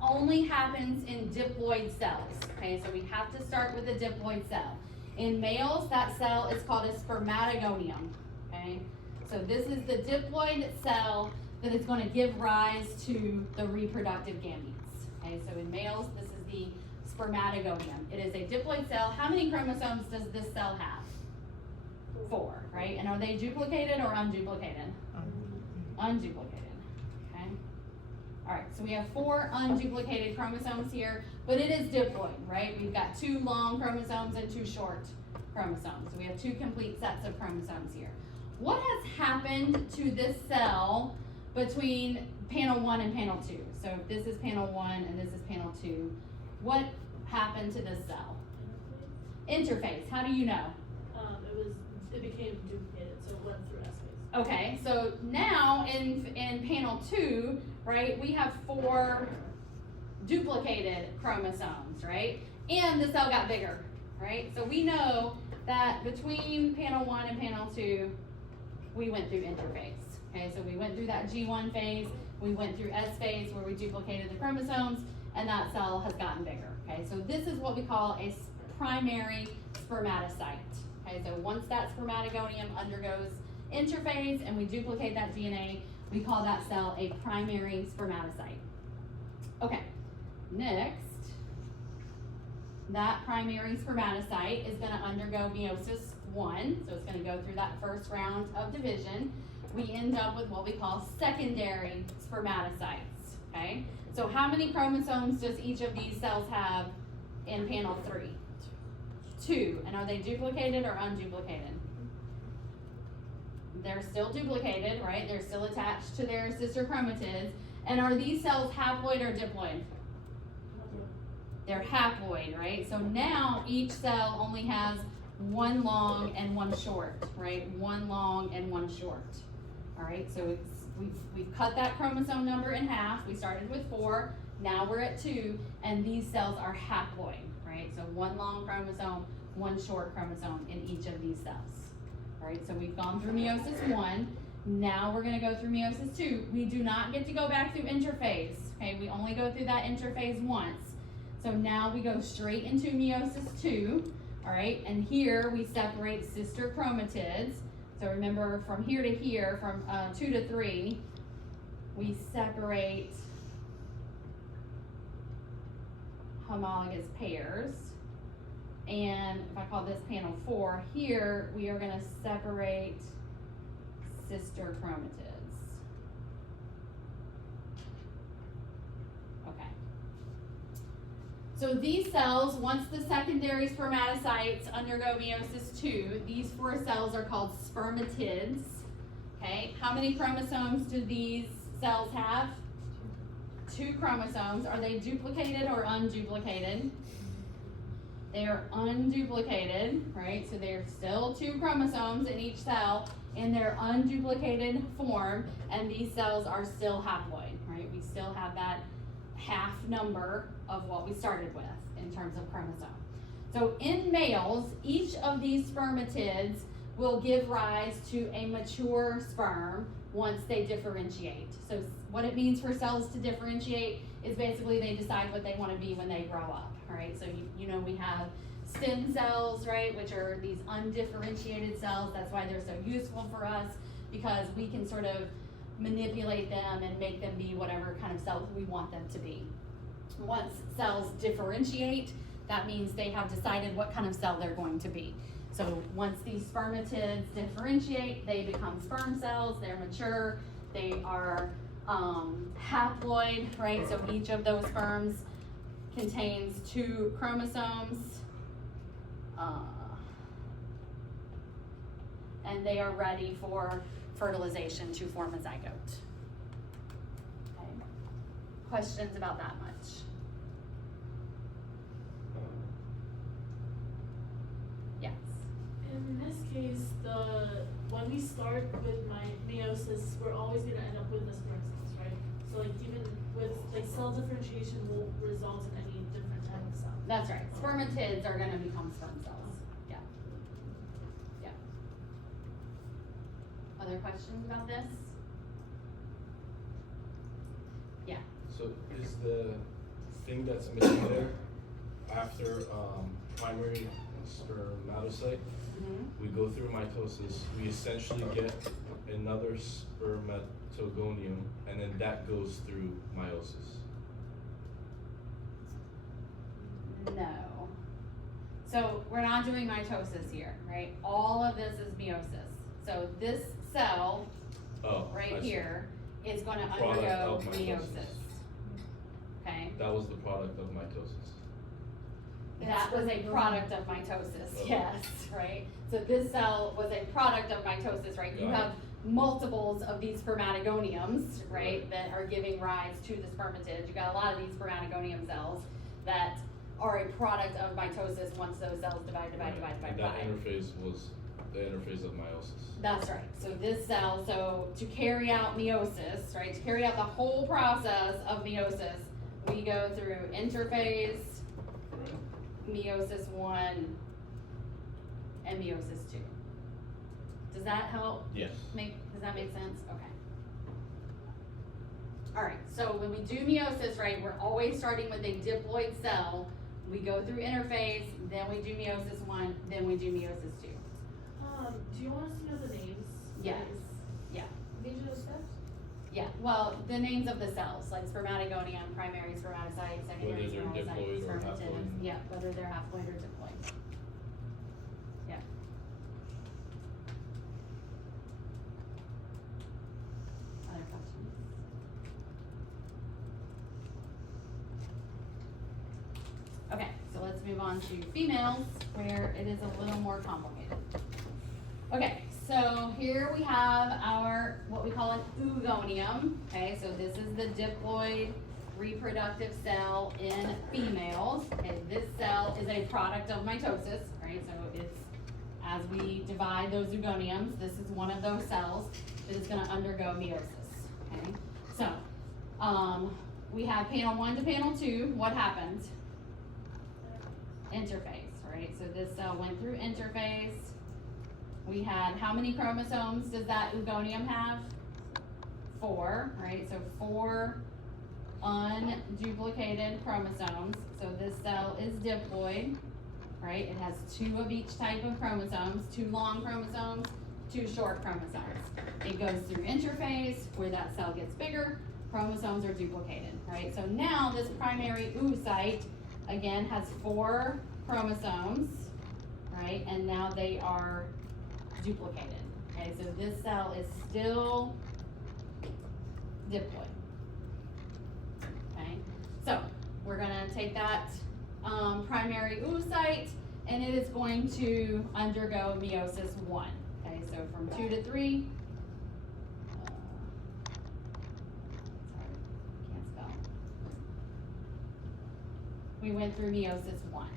only happens in diploid cells, okay? So we have to start with a diploid cell. In males, that cell is called a spermatogonium, okay? So this is the diploid cell that is going to give rise to the reproductive gametes, okay? So in males, this is the spermatogonium. It is a diploid cell. How many chromosomes does this cell have? 4, right? And are they duplicated or unduplicated? Unduplicated. All right, so we have 4 unduplicated chromosomes here, but it is diploid, right? We've got 2 long chromosomes and 2 short chromosomes. So we have 2 complete sets of chromosomes here. What has happened to this cell between panel 1 and panel 2? So if this is panel 1 and this is panel 2, what happened to this cell? Interface, how do you know? It became duplicated, so it went through S phase. Okay, so now in panel 2, right, we have 4 duplicated chromosomes, right? And the cell got bigger, right? So we know that between panel 1 and panel 2, we went through interphase. Okay, so we went through that G1 phase, we went through S phase where we duplicated the chromosomes, and that cell has gotten bigger. Okay, so this is what we call a primary spermatocyte. Okay, so once that spermatogonium undergoes interphase and we duplicate that DNA, we call that cell a primary spermatocyte. Okay, next, that primary spermatocyte is going to undergo meiosis 1, so it's going to go through that first round of division. We end up with what we call secondary spermatocytes. Okay, so how many chromosomes does each of these cells have in panel 3? 2, and are they duplicated or unduplicated? They're still duplicated, right? They're still attached to their sister chromatids. And are these cells haploid or diploid? They're haploid, right? So now each cell only has 1 long and 1 short, right? 1 long and 1 short. All right, so we've cut that chromosome number in half. We started with 4, now we're at 2, and these cells are haploid, right? So 1 long chromosome, 1 short chromosome in each of these cells. All right, so we've gone through meiosis 1. Now we're going to go through meiosis 2. We do not get to go back through interphase. Okay, we only go through that interphase once. So now we go straight into meiosis 2. All right, and here we separate sister chromatids. So remember, from here to here, from 2 to 3, we separate homologous pairs. And if I call this panel 4, here we are going to separate sister chromatids. Okay. So these cells, once the secondary spermatocytes undergo meiosis 2, these 4 cells are called spermatids. Okay, how many chromosomes do these cells have? 2 chromosomes. Are they duplicated or unduplicated? They are unduplicated, right? So they're still 2 chromosomes in each cell in their unduplicated form, and these cells are still haploid, right? We still have that half number of what we started with in terms of chromosome. So in males, each of these spermatids will give rise to a mature sperm once they differentiate. So what it means for cells to differentiate is basically they decide what they want to be when they grow up, right? So you know we have stem cells, right, which are these undifferentiated cells. That's why they're so useful for us, because we can sort of manipulate them and make them be whatever kind of cells we want them to be. Once cells differentiate, that means they have decided what kind of cell they're going to be. So once these spermatids differentiate, they become sperm cells, they're mature, they are haploid, right? So each of those sperms contains 2 chromosomes, and they are ready for fertilization to form a zygote. Okay. Questions about that much? Yes. In this case, when we start with meiosis, we're always going to end up with the sperm cells, right? So like even with cell differentiation will result in any different type of cell. That's right. Spermatids are going to become sperm cells. Yeah. Yeah. Other questions about this? Yeah. So is the thing that's missing there after primary spermatocyte? We go through mitosis, we essentially get another spermatogonium, and then that goes through meiosis. No. So we're not doing mitosis here, right? All of this is meiosis. So this cell right here is going to undergo meiosis. Okay? That was the product of mitosis. That was a product of mitosis, yes, right? So this cell was a product of mitosis, right? You have multiples of these spermatogoniums, right, that are giving rise to the spermatids. You got a lot of these spermatogonium cells that are a product of mitosis once those cells divide. And that interface was the interface of meiosis. That's right. So this cell, so to carry out meiosis, right, to carry out the whole process of meiosis, we go through interphase, meiosis 1, and meiosis 2. Does that help? Yes. Does that make sense? Okay. Alright, so when we do meiosis, right, we're always starting with a diploid cell. We go through interphase, then we do meiosis 1, then we do meiosis 2. Do you want us to know the names? Yes. Yeah. These are the steps? Yeah, well, the names of the cells, like spermatogonium, primary spermatocyte, secondary Whether they're spermatocyte, diploid or spermatid, haploid. yeah, whether they're haploid or diploid. Yeah. Other questions? Okay, so let's move on to females, where it is a little more complicated. Okay, so here we have our, what we call an oogonium. Okay, so this is the diploid reproductive cell in females. Okay, this cell is a product of mitosis, right? So it's, as we divide those oogoniums, this is one of those cells that is gonna undergo meiosis, okay? So, we have panel 1 to panel 2, what happened? Interphase, right? So this cell went through interphase. We had, how many chromosomes does that oogonium have? 4, right? So 4 unduplicated chromosomes. So this cell is diploid, right? It has 2 of each type of chromosomes, 2 long chromosomes, 2 short chromosomes. It goes through interphase where that cell gets bigger, chromosomes are duplicated, right? So now this primary oocyte, again, has 4 chromosomes, right? And now they are duplicated. Okay, so this cell is still diploid. Okay, so we're gonna take that primary oocyte and it is going to undergo meiosis 1. Okay, so from 2 to 3. Sorry, can't spell. We went through meiosis 1.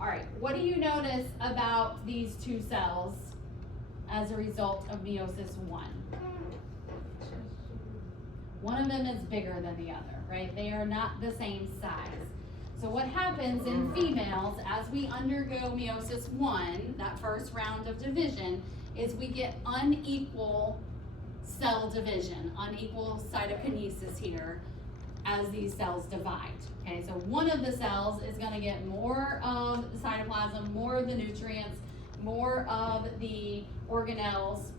All right, what do you notice about these 2 cells as a result of meiosis 1? One of them is bigger than the other, right? They are not the same size. So what happens in females as we undergo meiosis 1, that first round of division, is we get unequal cell division, unequal cytokinesis here as these cells divide. Okay, so one of the cells is gonna get more of the cytoplasm, more of the nutrients, more of the organelles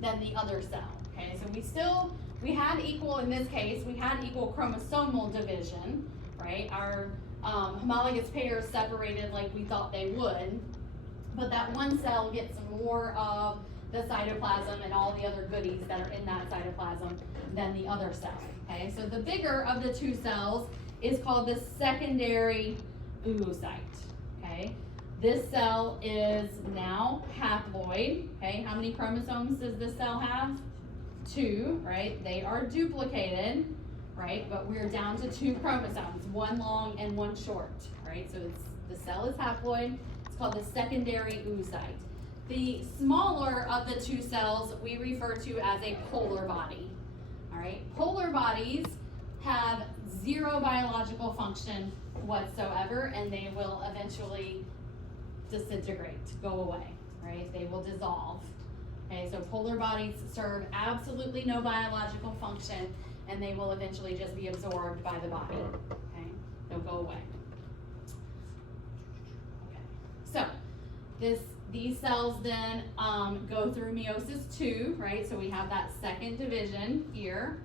than the other cell. Okay, so we had equal, in this case, we had equal chromosomal division, right? Our homologous pairs separated like we thought they would, but that one cell gets more of the cytoplasm and all the other goodies that are in that cytoplasm than the other cell. Okay, so the bigger of the 2 cells is called the secondary oocyte. Okay, this cell is now haploid. Okay, how many chromosomes does this cell have? 2, right? They are duplicated, right? But we're down to 2 chromosomes, 1 long and 1 short, right? So the cell is haploid. It's called the secondary oocyte. The smaller of the 2 cells we refer to as a polar body. All right, polar bodies have 0 biological function whatsoever, and they will eventually disintegrate, go away, right? They will dissolve. Okay, so polar bodies serve absolutely no biological function, and they will eventually just be absorbed by the body. Okay, they'll go away. Okay, so these cells then go through meiosis 2, right? So we have that second division here.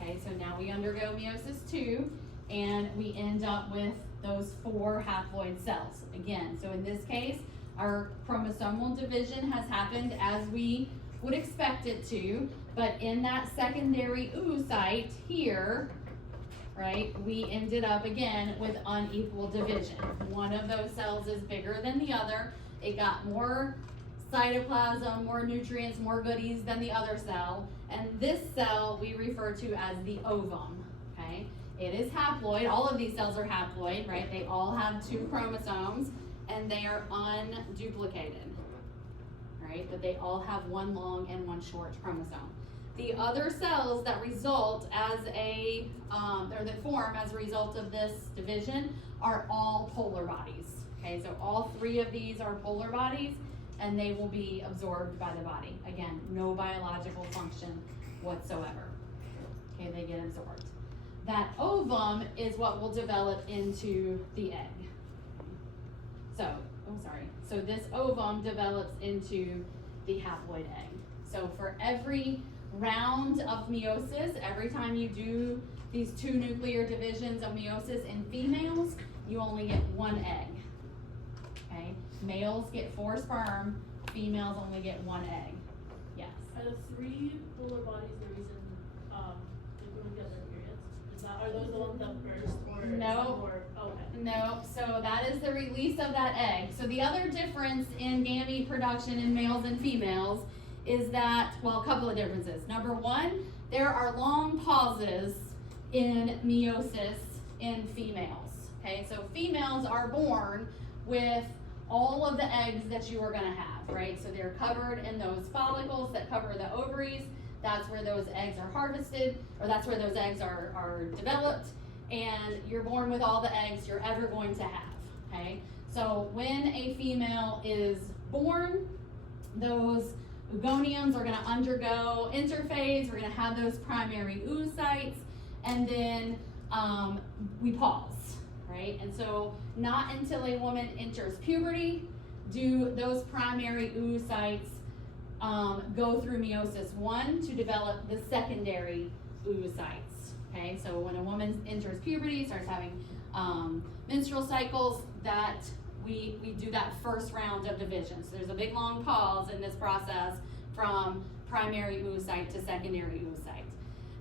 Okay, so now we undergo meiosis 2, and we end up with those 4 haploid cells. Again, so in this case, our chromosomal division has happened as we would expect it to, but in that secondary oocyte here, right, we ended up again with unequal division. One of those cells is bigger than the other. It got more cytoplasm, more nutrients, more goodies than the other cell. And this cell we refer to as the ovum. okay? It is haploid, all of these cells are haploid, right? They all have 2 chromosomes, and they are unduplicated, right? But they all have 1 long and 1 short chromosome. The other cells that result as or that form as a result of this division are all polar bodies, okay? So all 3 of these are polar bodies, and they will be absorbed by the body. Again, no biological function whatsoever, okay? They get absorbed. That ovum is what will develop into the egg. So this ovum develops into the haploid egg. So for every round of meiosis, every time you do these 2 nuclear divisions of meiosis in females, you only get 1 egg, okay? Males get 4 sperm, females only get 1 egg. Yes? Are the 3 polar bodies the reason, like women get their periods? Are those the ones that burst, or is No. it more, okay. No, so that is the release of that egg. So the other difference in gamete production in males and females is that, well, a couple of differences. Number 1, there are long pauses in meiosis in females, okay? So females are born with all of the eggs that you are gonna have, right? So they're covered in those follicles that cover the ovaries. That's where those eggs are harvested, or that's where those eggs are developed, and you're born with all the eggs you're ever going to have, okay? So when a female is born, those oogoniums are gonna undergo interphase, we're gonna have those primary oocytes, and then we pause, right? And so not until a woman enters puberty do those primary oocytes go through meiosis 1 to develop the secondary oocytes, okay? So when a woman enters puberty, starts having menstrual cycles, that we do that first round of division. So there's a big long pause in this process from primary oocyte to secondary oocyte.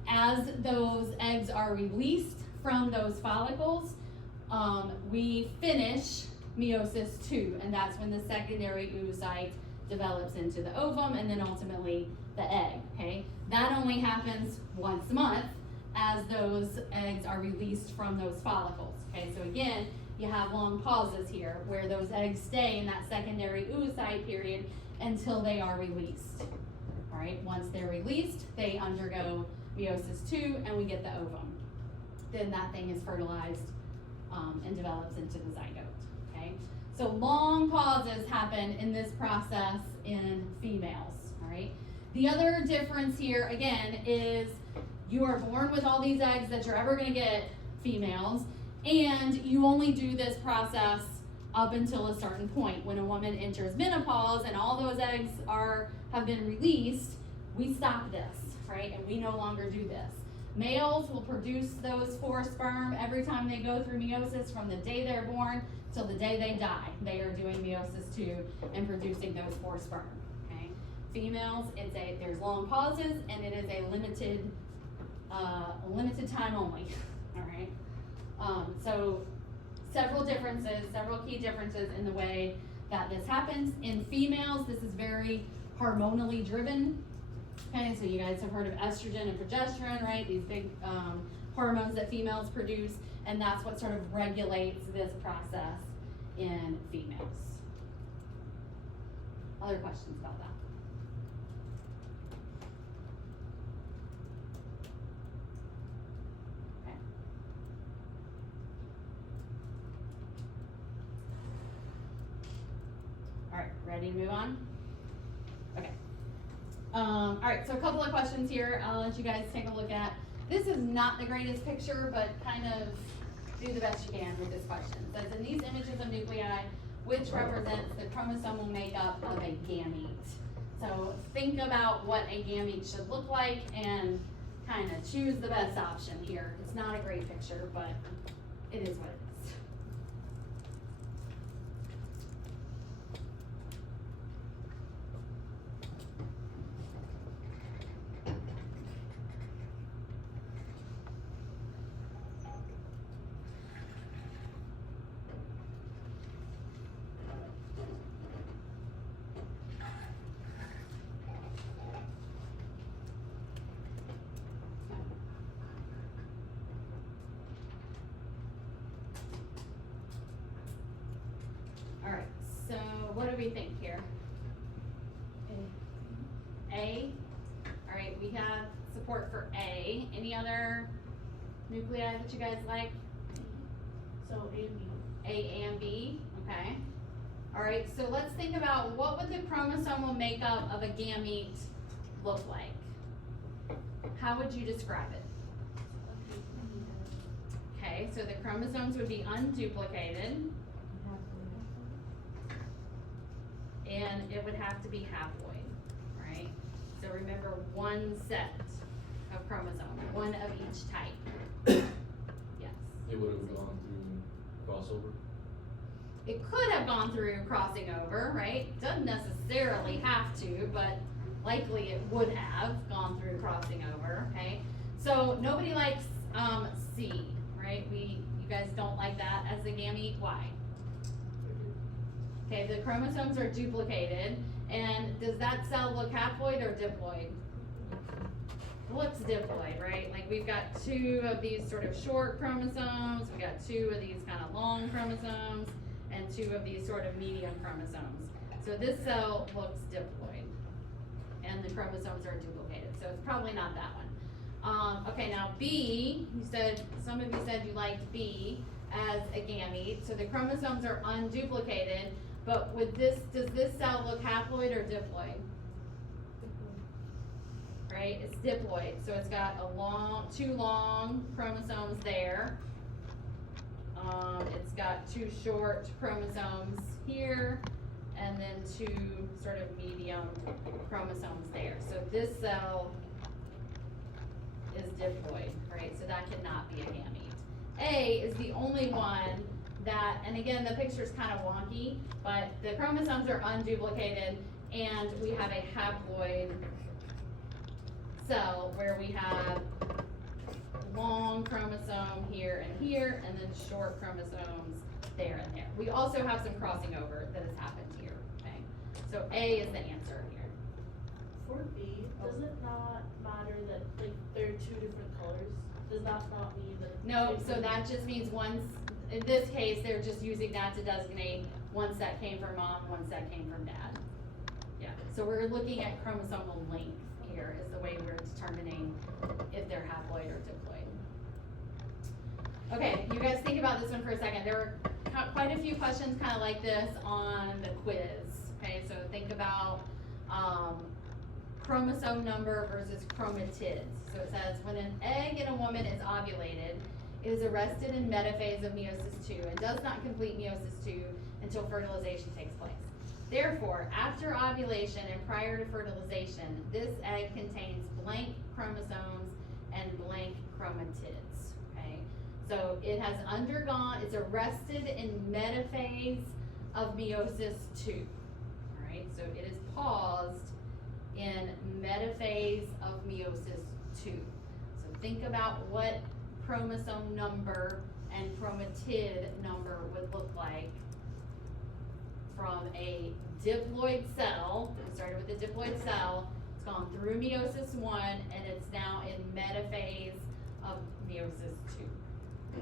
As those eggs are released from those follicles, we finish meiosis 2, and that's when the secondary oocyte develops into the ovum and then ultimately the egg, okay? That only happens once a month as those eggs are released from those follicles, okay? So again, you have long pauses here where those eggs stay in that secondary oocyte period until they are released, all right? Once they're released, they undergo meiosis 2 and we get the ovum. Then that thing is fertilized and develops into the zygote, okay? So long pauses happen in this process in females, all right? The other difference here, again, is you are born with all these eggs that you're ever gonna get, females, and you only do this process up until a certain point. When a woman enters menopause and all those eggs have been released, we stop this, right? And we no longer do this. Males will produce those 4 sperm every time they go through meiosis from the day they're born till the day they die. They are doing meiosis 2 and producing those 4 sperm, okay? Females, there's long pauses and it is a limited time only, all right? So several key differences in the way that this happens. In females, this is very hormonally driven. Okay, so you guys have heard of estrogen and progesterone, right? These big hormones that females produce, and that's what sort of regulates this process in females. Other questions about that? Okay. All right, ready to move on? Okay. All right, so a couple of questions here I'll let you guys take a look at. This is not the greatest picture, but kind of do the best you can with this question. It says, in these images of nuclei, which represents the chromosomal makeup of a gamete? So think about what a gamete should look like and kind of choose the best option here. It's not a great picture, but it is what it is. A. Alright, we have support for A. Any other nuclei that you guys like? So A and B. A and B, okay. Alright, so let's think about what would the chromosomal makeup of a gamete look like? How would you describe it? Okay, so the chromosomes would be unduplicated, and it would have to be haploid, right? So remember, one set of chromosomes, one of each type. Yes. It would have gone through crossover. It could have gone through crossing over, right? Doesn't necessarily have to, but likely it would have gone through crossing over, okay? So nobody likes C, right? You guys don't like that as a gamete, why? Okay, the chromosomes are duplicated, and does that cell look haploid or diploid? It looks diploid, right? Like we've got two of these sort of short chromosomes, we've got two of these kind of long chromosomes, and two of these sort of medium chromosomes. So this cell looks diploid, and the chromosomes are duplicated, so it's probably not that one. Okay, now B, some of you said you liked B as a gamete, so the chromosomes are unduplicated, but does this cell look haploid or diploid? Right, it's diploid, so it's got two long chromosomes there. It's got two short chromosomes here, and then two sort of medium chromosomes there. So this cell is diploid, right? So that cannot be a gamete. A is the only one that, and again, the picture's kind of wonky, but the chromosomes are unduplicated, and we have a haploid cell where we have long chromosome here and here, and then short chromosomes there and there. We also have some crossing over that has happened here, okay? So A is the answer here. For B, does it not matter that like there are two different colors? Does that not mean that? No, so that just means in this case, they're just using that to designate one set came from mom, one set came from dad. Yeah, so we're looking at chromosomal length here is the way we're determining if they're haploid or diploid. Okay, you guys think about this one for a second. There are quite a few questions kind of like this on the quiz. Okay, so think about chromosome number versus chromatids. So it says, when an egg in a woman is ovulated, it is arrested in metaphase of meiosis II and does not complete meiosis II until fertilization takes place. Therefore, after ovulation and prior to fertilization, this egg contains blank chromosomes and blank chromatids, okay? So it has it's arrested in metaphase of meiosis II, all right? So it is paused in metaphase of meiosis II. So think about what chromosome number and chromatid number would look like from a diploid cell. We started with a diploid cell, it's gone through meiosis I, and it's now in metaphase of meiosis II.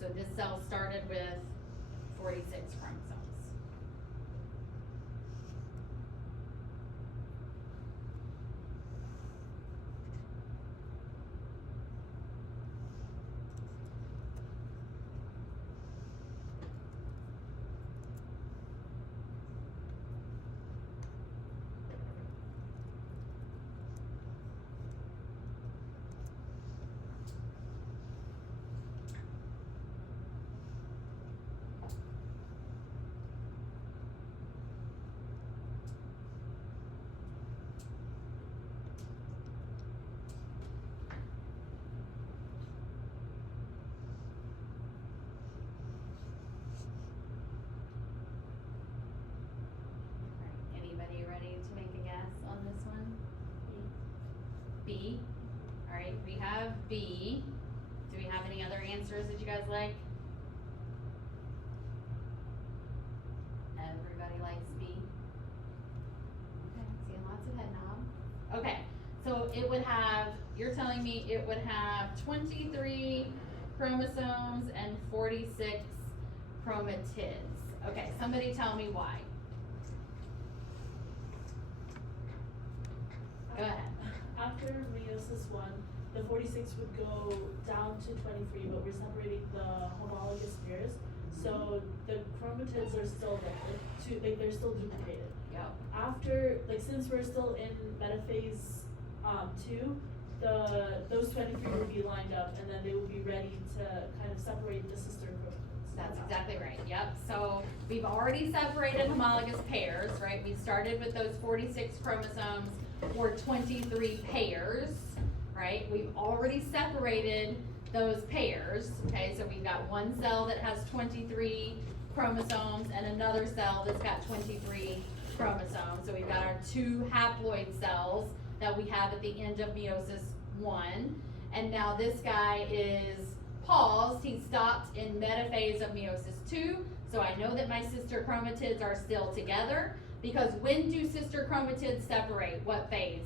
So this cell started with 46 chromosomes. Anybody ready to make a guess on this one? B. All right, we have B. Do we have any other answers that you guys like? Everybody likes B. Okay, seeing lots of head nod. Okay, so it would have, you're telling me it would have 23 chromosomes and 46 chromatids. Okay, somebody tell me why. after meiosis one, the 46 would go down to 23, but we're separating the homologous pairs. So the chromatids are still there, they're still duplicated. Yep. After, since we're still in metaphase 2, those 23 will be lined up, and then they will be ready to kind of separate the sister chromatids. That's exactly right, yep. So we've already separated homologous pairs, right? We started with those 46 chromosomes or 23 pairs, right? We've already separated those pairs, okay? So we've got one cell that has 23 chromosomes and another cell that's got 23 chromosomes. So we've got our 2 haploid cells that we have at the end of meiosis 1. And now this guy is paused. He stopped in metaphase of meiosis 2. So I know that my sister chromatids are still together, because when do sister chromatids separate? What phase?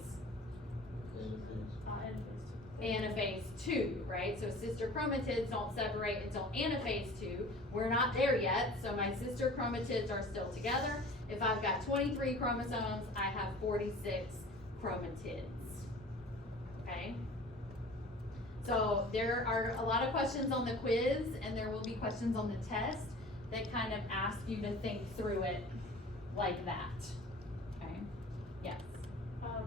Anaphase 2, right? So sister chromatids don't separate until anaphase 2. We're not there yet, so my sister chromatids are still together. If I've got 23 chromosomes, I have 46 chromatids, okay? So there are a lot of questions on the quiz, and there will be questions on the test that kind of ask you to think through it like that, okay? Yes?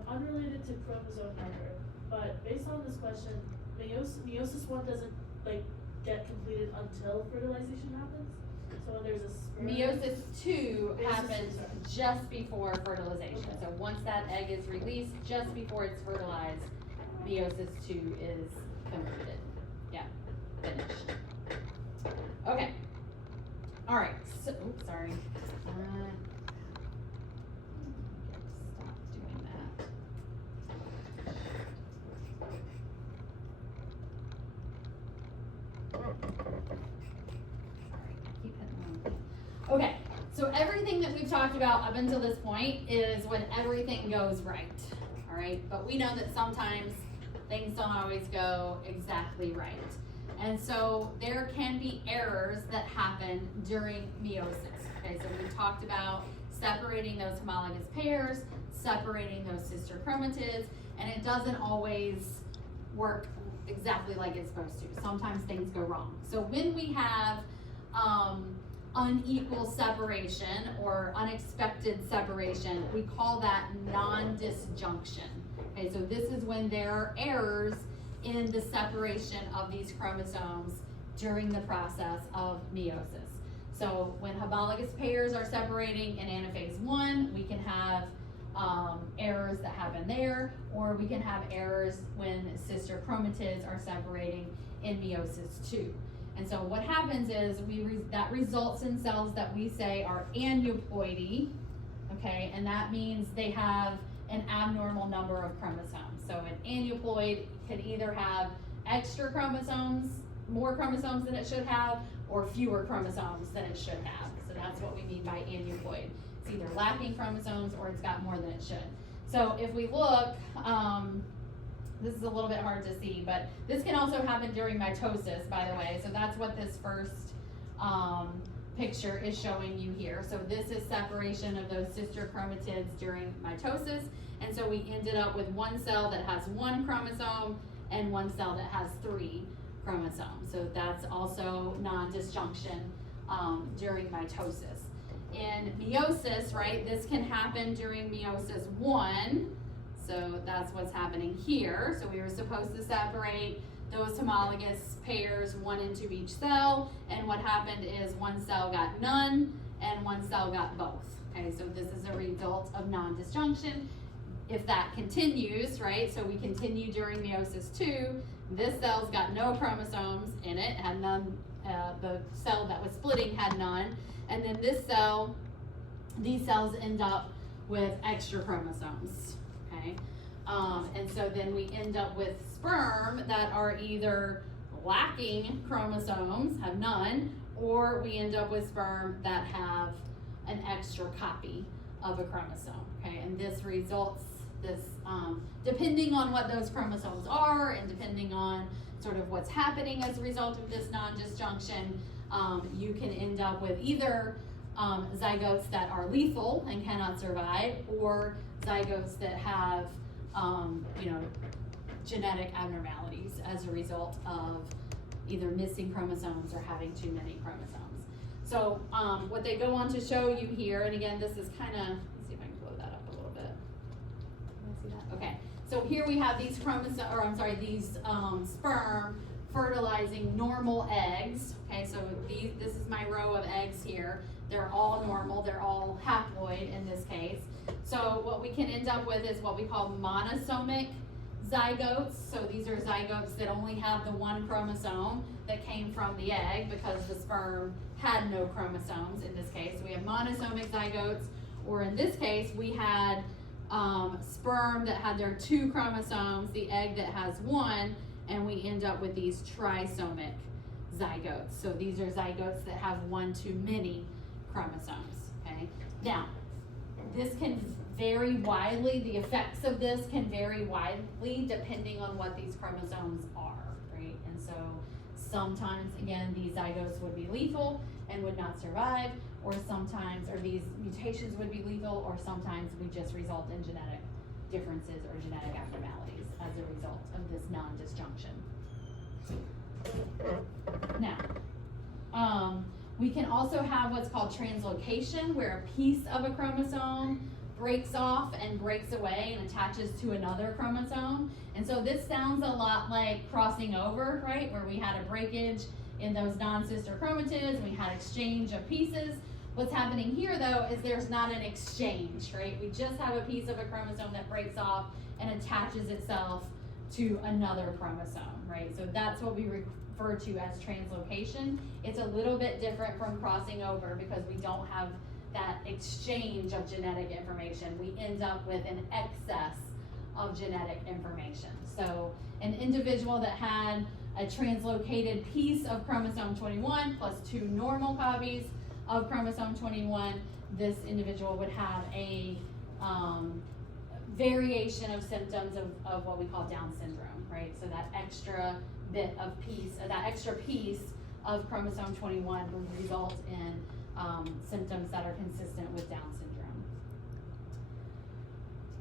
Unrelated to chromosome number, but based on this question, meiosis 1 doesn't get completed until fertilization happens. So when there's a sperm, Meiosis 2 Meiosis happens 2, just before fertilization. Okay. So once that egg is released, just before it's fertilized, meiosis 2 is completed. Yeah, finished. Okay. All right. So, oops, sorry. Stop doing that. Keep hitting wrong. Okay, so everything that we've talked about up until this point is when everything goes right, all right? But we know that sometimes things don't always go exactly right. And so there can be errors that happen during meiosis. Okay, so we talked about separating those homologous pairs, separating those sister chromatids, and it doesn't always work exactly like it's supposed to. Sometimes things go wrong. So when we have unequal separation or unexpected separation, we call that non-disjunction. Okay, so this is when there are errors in the separation of these chromosomes during the process of meiosis. So when homologous pairs are separating in anaphase 1, we can have errors that happen there, or we can have errors when sister chromatids are separating in meiosis 2. And so what happens is that results in cells that we say are aneuploidy, okay, and that means they have an abnormal number of chromosomes. So an aneuploid could either have extra chromosomes, more chromosomes than it should have, or fewer chromosomes than it should have. So that's what we mean by aneuploid. It's either lacking chromosomes or it's got more than it should. So if we look, this is a little bit hard to see, but this can also happen during mitosis, by the way. So that's what this first picture is showing you here. So this is separation of those sister chromatids during mitosis. And so we ended up with one cell that has 1 chromosome and one cell that has 3 chromosomes. So that's also non-disjunction during mitosis. In meiosis, right, this can happen during meiosis 1. So that's what's happening here. So we were supposed to separate those homologous pairs, 1 into each cell, and what happened is one cell got none and one cell got both. Okay, so this is a result of non-disjunction. If that continues, right, so we continue during meiosis 2, this cell's got no chromosomes in it, had none, the cell that was splitting had none, and then this cell, these cells end up with extra chromosomes, okay? And so then we end up with sperm that are either lacking chromosomes, have none, or we end up with sperm that have an extra copy of a chromosome, okay? And this results, depending on what those chromosomes are and depending on sort of what's happening as a result of this non-disjunction, you can end up with either zygotes that are lethal and cannot survive, or zygotes that have genetic abnormalities as a result of either missing chromosomes or having too many chromosomes. So what they go on to show you here, and again, this is kind of, let's see if I can blow that up a little bit. Can I see that? Okay. So here we have these these sperm fertilizing normal eggs. Okay, so this is my row of eggs here. They're all normal. They're all haploid in this case. So what we can end up with is what we call monosomic zygotes. So these are zygotes that only have the one chromosome that came from the egg because the sperm had no chromosomes in this case. So we have monosomic zygotes, or in this case, we had sperm that had their 2 chromosomes, the egg that has 1, and we end up with these trisomic zygotes. So these are zygotes that have 1 too many chromosomes, okay? Now, this can vary widely. The effects of this can vary widely depending on what these chromosomes are, right? And so sometimes, again, these zygotes would be lethal and would not survive, or sometimes, or these mutations would be lethal, or sometimes we just result in genetic differences or genetic abnormalities as a result of this non-disjunction. Now, we can also have what's called translocation, where a piece of a chromosome breaks off and breaks away and attaches to another chromosome. And so this sounds a lot like crossing over, right? Where we had a breakage in those non-sister chromatids and we had exchange of pieces. What's happening here though is there's not an exchange, right? We just have a piece of a chromosome that breaks off and attaches itself to another chromosome, right? So that's what we refer to as translocation. It's a little bit different from crossing over because we don't have that exchange of genetic information. We end up with an excess of genetic information. So an individual that had a translocated piece of chromosome 21 plus 2 normal copies of chromosome 21, this individual would have a variation of symptoms of what we call Down syndrome, right? So that extra piece of chromosome 21 would result in symptoms that are consistent with Down syndrome.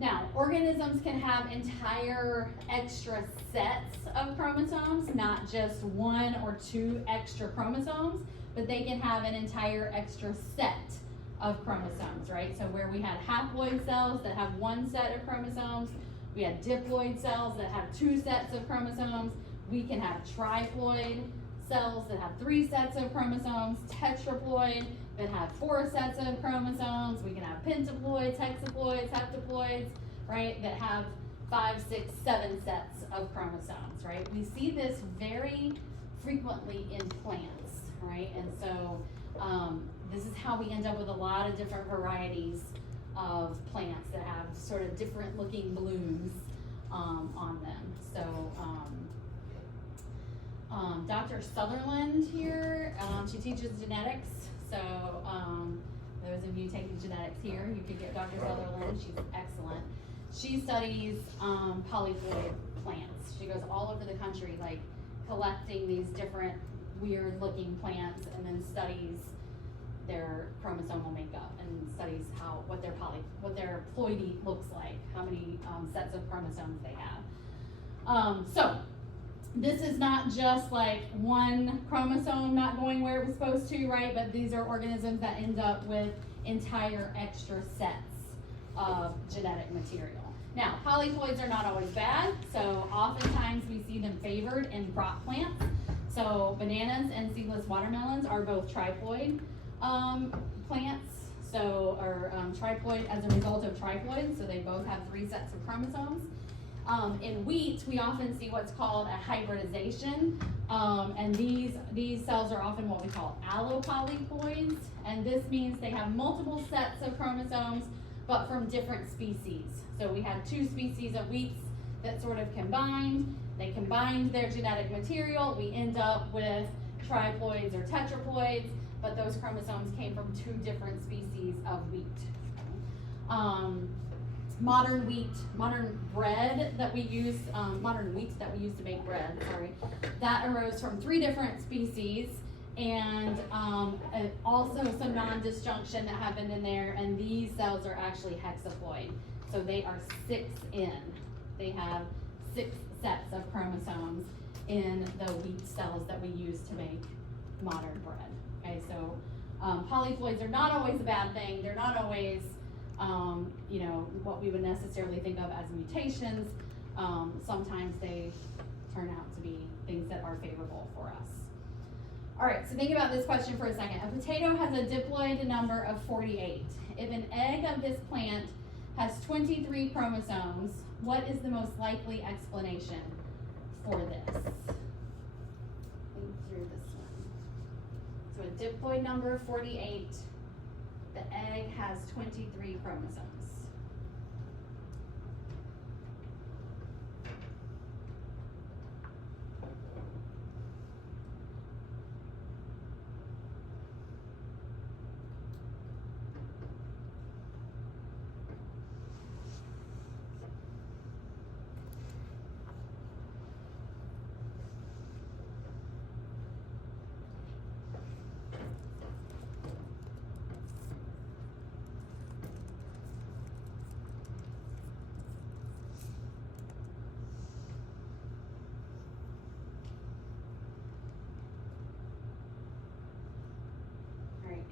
Now, organisms can have entire extra sets of chromosomes, not just 1 or 2 extra chromosomes, but they can have an entire extra set of chromosomes, right? So where we had haploid cells that have 1 set of chromosomes, we had diploid cells that have 2 sets of chromosomes, we can have triploid cells that have 3 sets of chromosomes, tetraploid that have 4 sets of chromosomes, we can have pentaploids, hexaploids, heptaploids, right, that have 5, 6, 7 sets of chromosomes, right? We see this very frequently in plants, right? And so this is how we end up with a lot of different varieties of plants that have sort of different looking blooms on them. So Dr. Sutherland here, she teaches genetics. So those of you taking genetics here, you could get Dr. Sutherland. She's excellent. She studies polyploid plants. She goes all over the country, like collecting these different weird looking plants, and then studies their chromosomal makeup and studies what their ploidy looks like, how many sets of chromosomes they have. So this is not just like one chromosome not going where it was supposed to, right? But these are organisms that end up with entire extra sets of genetic material. Now, polyploids are not always bad, so oftentimes we see them favored in crop plants. So bananas and seedless watermelons are both triploid plants, or triploid as a result of triploids, so they both have 3 sets of chromosomes. In wheat, we often see what's called a hybridization, and these cells are often what we call allopolyploids, and this means they have multiple sets of chromosomes, but from different species. So we had 2 species of wheats that sort of combined. They combined their genetic material. We end up with triploids or tetraploids, but those chromosomes came from 2 different species of wheat. Modern wheat that we use to make bread, that arose from 3 different species, and also some non-disjunction that happened in there, and these cells are actually hexaploid. So they are 6N they have 6 sets of chromosomes in the wheat cells that we use to make modern bread. Okay, so polyploids are not always a bad thing. They're not always, what we would necessarily think of as mutations. Sometimes they turn out to be things that are favorable for us. All right, so think about this question for a second. A potato has a diploid number of 48. If an egg of this plant has 23 chromosomes, what is the most likely explanation for this? Think through this one. So a diploid number of 48, the egg has 23 chromosomes.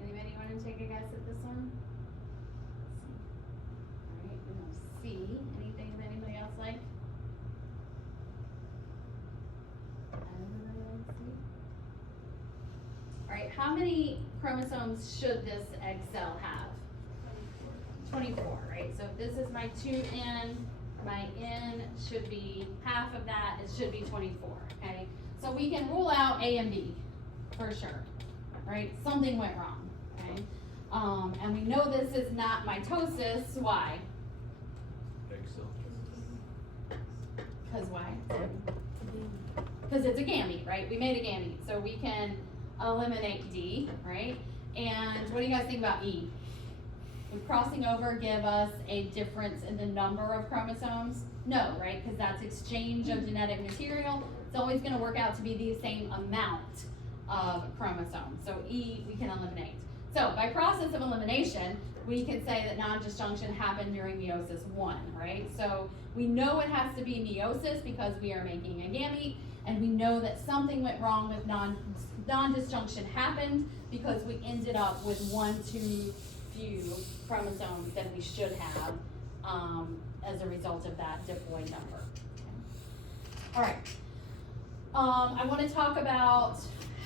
Anybody want to take a guess at this one? All right, we have C. Anything that anybody else like? Anybody like C? All right, how many chromosomes should this egg cell have? 24, right? So if this is my 2N, my N should be half of that, it should be 24, okay? So we can rule out A and B, for sure, right? Something went wrong. Okay. And we know this is not mitosis. Why? Egg cell. Because why? Because it's a gamete, right? We made a gamete. So we can eliminate D, right? And what do you guys think about E? Would crossing over give us a difference in the number of chromosomes? No, right? Because that's exchange of genetic material. It's always going to work out to be the same amount of chromosomes. So E we can eliminate. So by process of elimination, we could say that non-disjunction happened during meiosis 1, right? So we know it has to be meiosis because we are making a gamete, and we know that something went wrong with non-disjunction happened because we ended up with one too few chromosomes than we should have as a result of that diploid number. Okay. All right. I want to talk about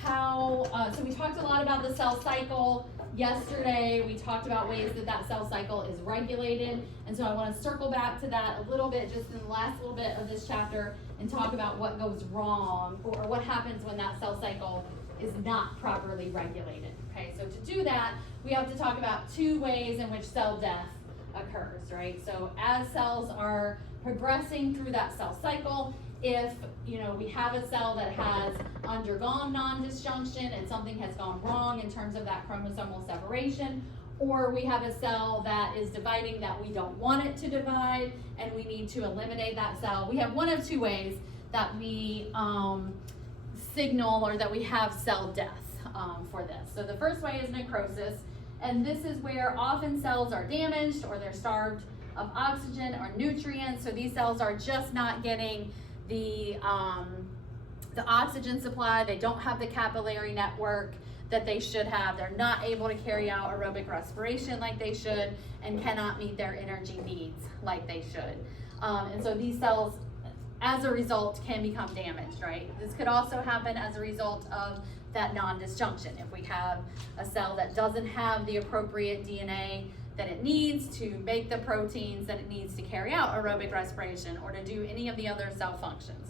how, so we talked a lot about the cell cycle. Yesterday, we talked about ways that that cell cycle is regulated. And so I want to circle back to that a little bit just in the last little bit of this chapter and talk about what goes wrong or what happens when that cell cycle is not properly regulated. Okay, so to do that, we have to talk about 2 ways in which cell death occurs, right? So as cells are progressing through that cell cycle, if we have a cell that has undergone non-disjunction and something has gone wrong in terms of that chromosomal separation, or we have a cell that is dividing that we don't want it to divide and we need to eliminate that cell, we have one of 2 ways that we signal or that we have cell death for this. So the first way is necrosis, and this is where often cells are damaged or they're starved of oxygen or nutrients, so these cells are just not getting the oxygen supply. They don't have the capillary network that they should have. They're not able to carry out aerobic respiration like they should and cannot meet their energy needs like they should. And so these cells, as a result, can become damaged, right? This could also happen as a result of that non-disjunction. If we have a cell that doesn't have the appropriate DNA that it needs to make the proteins that it needs to carry out aerobic respiration or to do any of the other cell functions.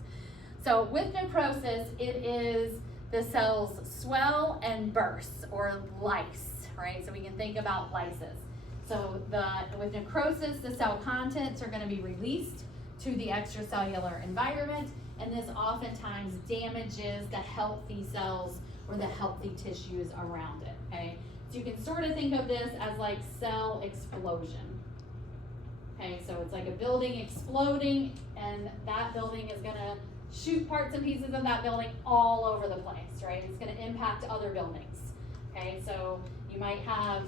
So with necrosis, it is the cells swell and burst or lyse, right? So we can think about lysis. So with necrosis, the cell contents are going to be released to the extracellular environment, and this oftentimes damages the healthy cells or the healthy tissues around it, okay? So you can sort of think of this as like cell explosion. Okay, so it's like a building exploding, and that building is gonna shoot parts and pieces of that building all over the place, right? It's gonna impact other buildings. Okay, so you might have,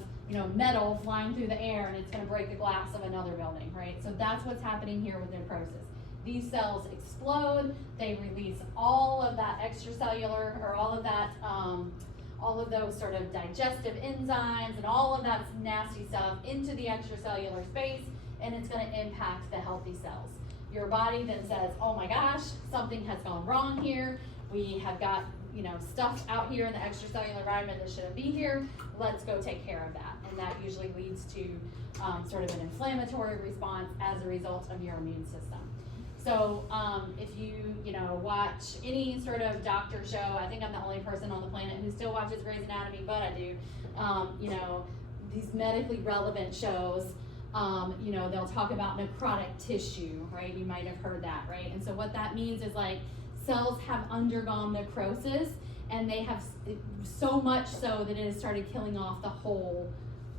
metal flying through the air and it's gonna break the glass of another building, right? So that's what's happening here with necrosis. these cells explode, they release all of that extracellular, or all of those sort of digestive enzymes and all of that nasty stuff into the extracellular space, and it's gonna impact the healthy cells. Your body then says, oh my gosh, something has gone wrong here. We have got, stuff out here in the extracellular environment that shouldn't be here. Let's go take care of that. And that usually leads to sort of an inflammatory response as a result of your immune system. So if you watch any sort of doctor show, I think I'm the only person on the planet who still watches Grey's Anatomy, but I do. These medically relevant shows, they'll talk about necrotic tissue, right? You might have heard that, right? And so what that means is like cells have undergone necrosis, and they have so much so that it has started killing off the whole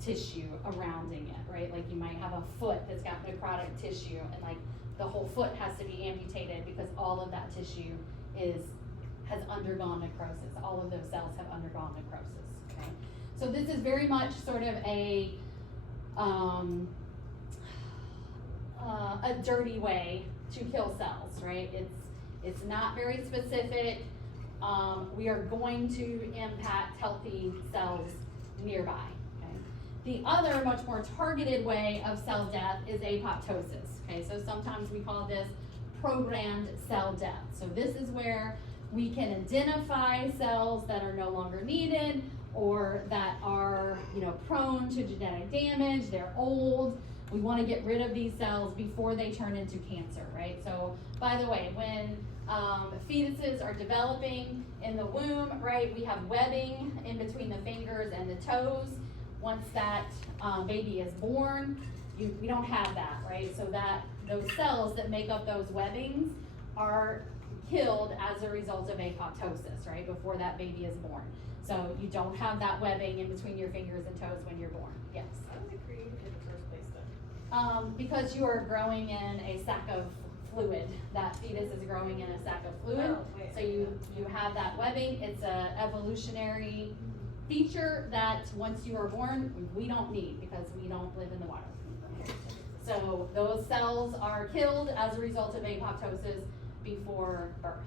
tissue surrounding it, right? Like you might have a foot that's got necrotic tissue, and like the whole foot has to be amputated because all of that tissue has undergone necrosis. All of those cells have undergone necrosis, okay? So this is very much sort of a dirty way to kill cells, right? It's not very specific. We are going to impact healthy cells nearby, okay? The other much more targeted way of cell death is apoptosis, okay? So sometimes we call this programmed cell death. So this is where we can identify cells that are no longer needed or that are, prone to genetic damage, they're old. We want to get rid of these cells before they turn into cancer, right? So, by the way, when fetuses are developing in the womb, right, we have webbing in between the fingers and the toes. Once that baby is born, we don't have that, right? So that those cells that make up those webbings are killed as a result of apoptosis, right, before that baby is born. So you don't have that webbing in between your fingers and toes when you're born. Yes? How was it created in the first place then? Because you are growing in a sac of fluid. That fetus is growing in a sac of fluid. Oh, wait. So you have that webbing. It's an evolutionary feature that once you are born, we don't need because we don't live in the water. So those cells are killed as a result of apoptosis before birth.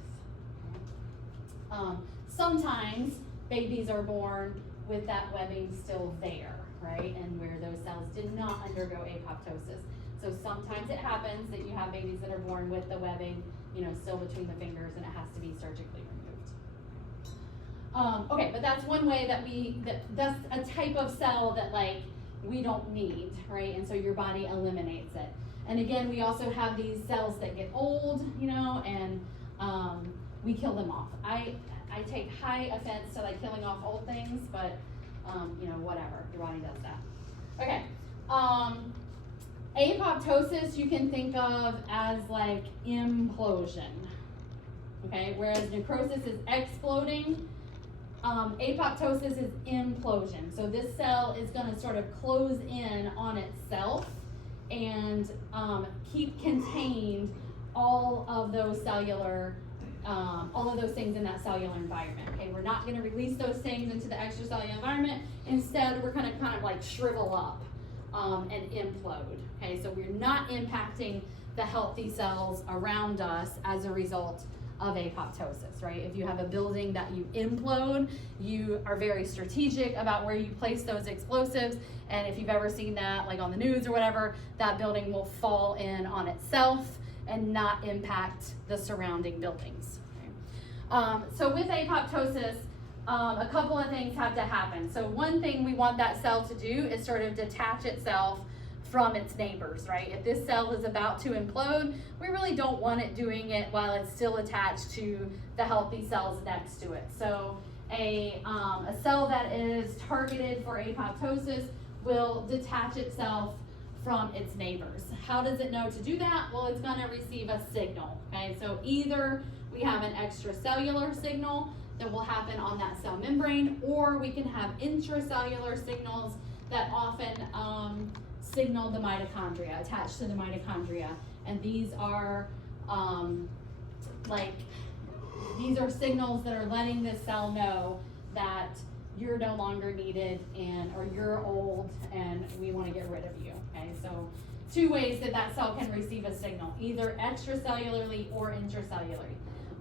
Sometimes babies are born with that webbing still there, right? And where those cells did not undergo apoptosis. So sometimes it happens that you have babies that are born with the webbing, still between the fingers, and it has to be surgically removed. Okay, but that's one way that's a type of cell that we don't need, right? And so your body eliminates it. And again, we also have these cells that get old, and we kill them off. I take high offense to killing off old things, but whatever, your body does that. Okay, apoptosis you can think of as implosion, okay? Whereas necrosis is exploding, apoptosis is implosion. So this cell is gonna sort of close in on itself and keep contained all of those things in that cellular environment. Okay, we're not going to release those things into the extracellular environment. Instead, we're going to kind of shrivel up and implode. Okay, so we're not impacting the healthy cells around us as a result of apoptosis, right? If you have a building that you implode, you are very strategic about where you place those explosives. And if you've ever seen that on the news or whatever, that building will fall in on itself and not impact the surrounding buildings. Okay? So with apoptosis, a couple of things have to happen. So one thing we want that cell to do is sort of detach itself from its neighbors, right? If this cell is about to implode, we really don't want it doing it while it's still attached to the healthy cells next to it. So a cell that is targeted for apoptosis will detach itself from its neighbors. How does it know to do that? Well, it's going to receive a signal, okay? So either we have an extracellular signal that will happen on that cell membrane, or we can have intracellular signals that often signal the mitochondria, attached to the mitochondria. And these are these are signals that are letting this cell know that you're no longer needed or you're old and we want to get rid of you. Okay, so two ways that that cell can receive a signal, either extracellularly or intracellularly.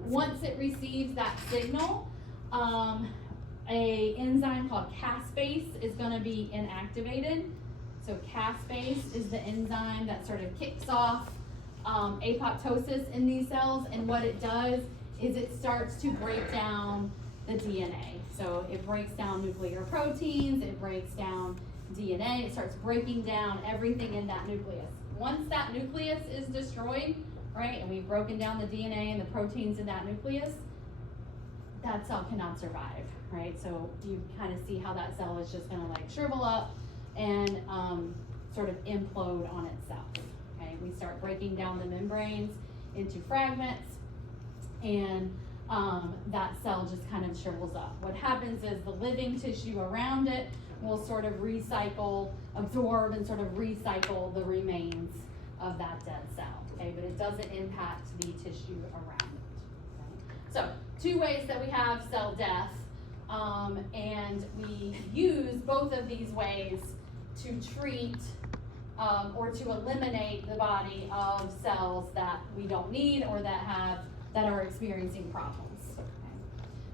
Once it receives that signal, a enzyme called caspase is going to be inactivated. So caspase is the enzyme that sort of kicks off apoptosis in these cells, and what it does is it starts to break down the DNA. So it breaks down nuclear proteins, it breaks down DNA, it starts breaking down everything in that nucleus. Once that nucleus is destroyed, right, and we've broken down the DNA and the proteins in that nucleus, that cell cannot survive, right? So you kind of see how that cell is just gonna like shrivel up and sort of implode on itself, okay? We start breaking down the membranes into fragments, and that cell just kind of shrivels up. What happens is the living tissue around it will sort of recycle, absorb, and sort of recycle the remains of that dead cell, okay? But it doesn't impact the tissue around it, okay? So, two ways that we have cell death, and we use both of these ways to treat or to eliminate the body of cells that we don't need or that are experiencing problems. Okay.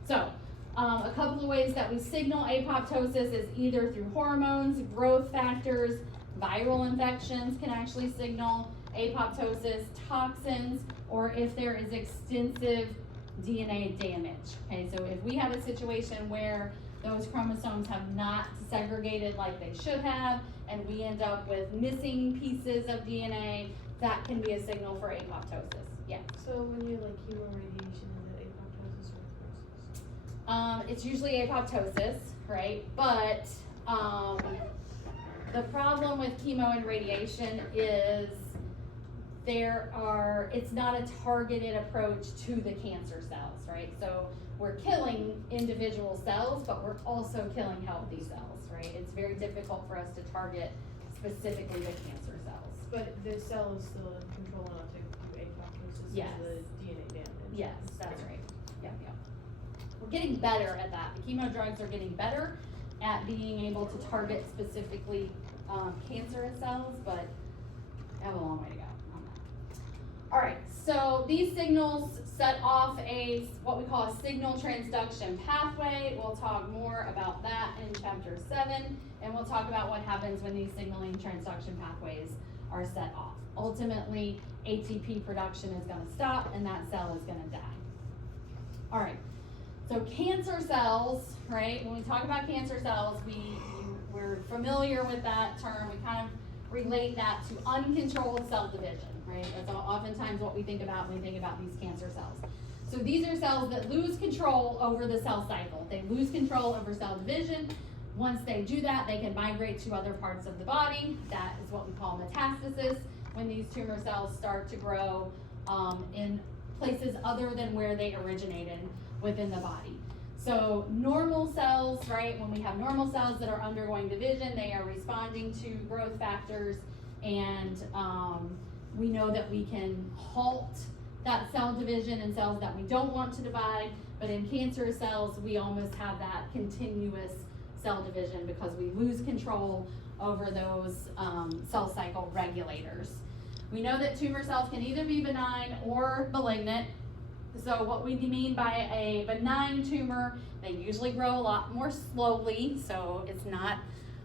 So, a couple of ways that we signal apoptosis is either through hormones, growth factors, viral infections can actually signal apoptosis, toxins, or if there is extensive DNA damage. Okay, so if we have a situation where those chromosomes have not segregated like they should have, and we end up with missing pieces of DNA, that can be a signal for apoptosis. Yeah. So when you like chemoradiation, is it apoptosis or necrosis? It's usually apoptosis, right? But the problem with chemo and radiation is it's not a targeted approach to the cancer cells, right? So we're killing individual cells, but we're also killing healthy cells, right? It's very difficult for us to target specifically the cancer cells. But the cell is still in control enough to do apoptosis Yes. of the DNA damage. Yes, that's right. Yeah. We're getting better at that. The chemo drugs are getting better at being able to target specifically cancerous cells, but I have a long way to go on that. All right, so these signals set off what we call a signal transduction pathway. We'll talk more about that in chapter 7, and we'll talk about what happens when these signaling transduction pathways are set off. Ultimately, ATP production is going to stop, and that cell is going to die. All right, so cancer cells, right? When we talk about cancer cells, we're familiar with that term. We kind of relate that to uncontrolled cell division, right? That's oftentimes what we think about when we think about these cancer cells. So these are cells that lose control over the cell cycle. They lose control over cell division. Once they do that, they can migrate to other parts of the body. That is what we call metastasis, when these tumor cells start to grow in places other than where they originated within the body. So normal cells, right, when we have normal cells that are undergoing division, they are responding to growth factors, and we know that we can halt that cell division in cells that we don't want to divide, but in cancer cells, we almost have that continuous cell division because we lose control over those cell cycle regulators. We know that tumor cells can either be benign or malignant. So what we mean by a benign tumor, they usually grow a lot more slowly, so it's not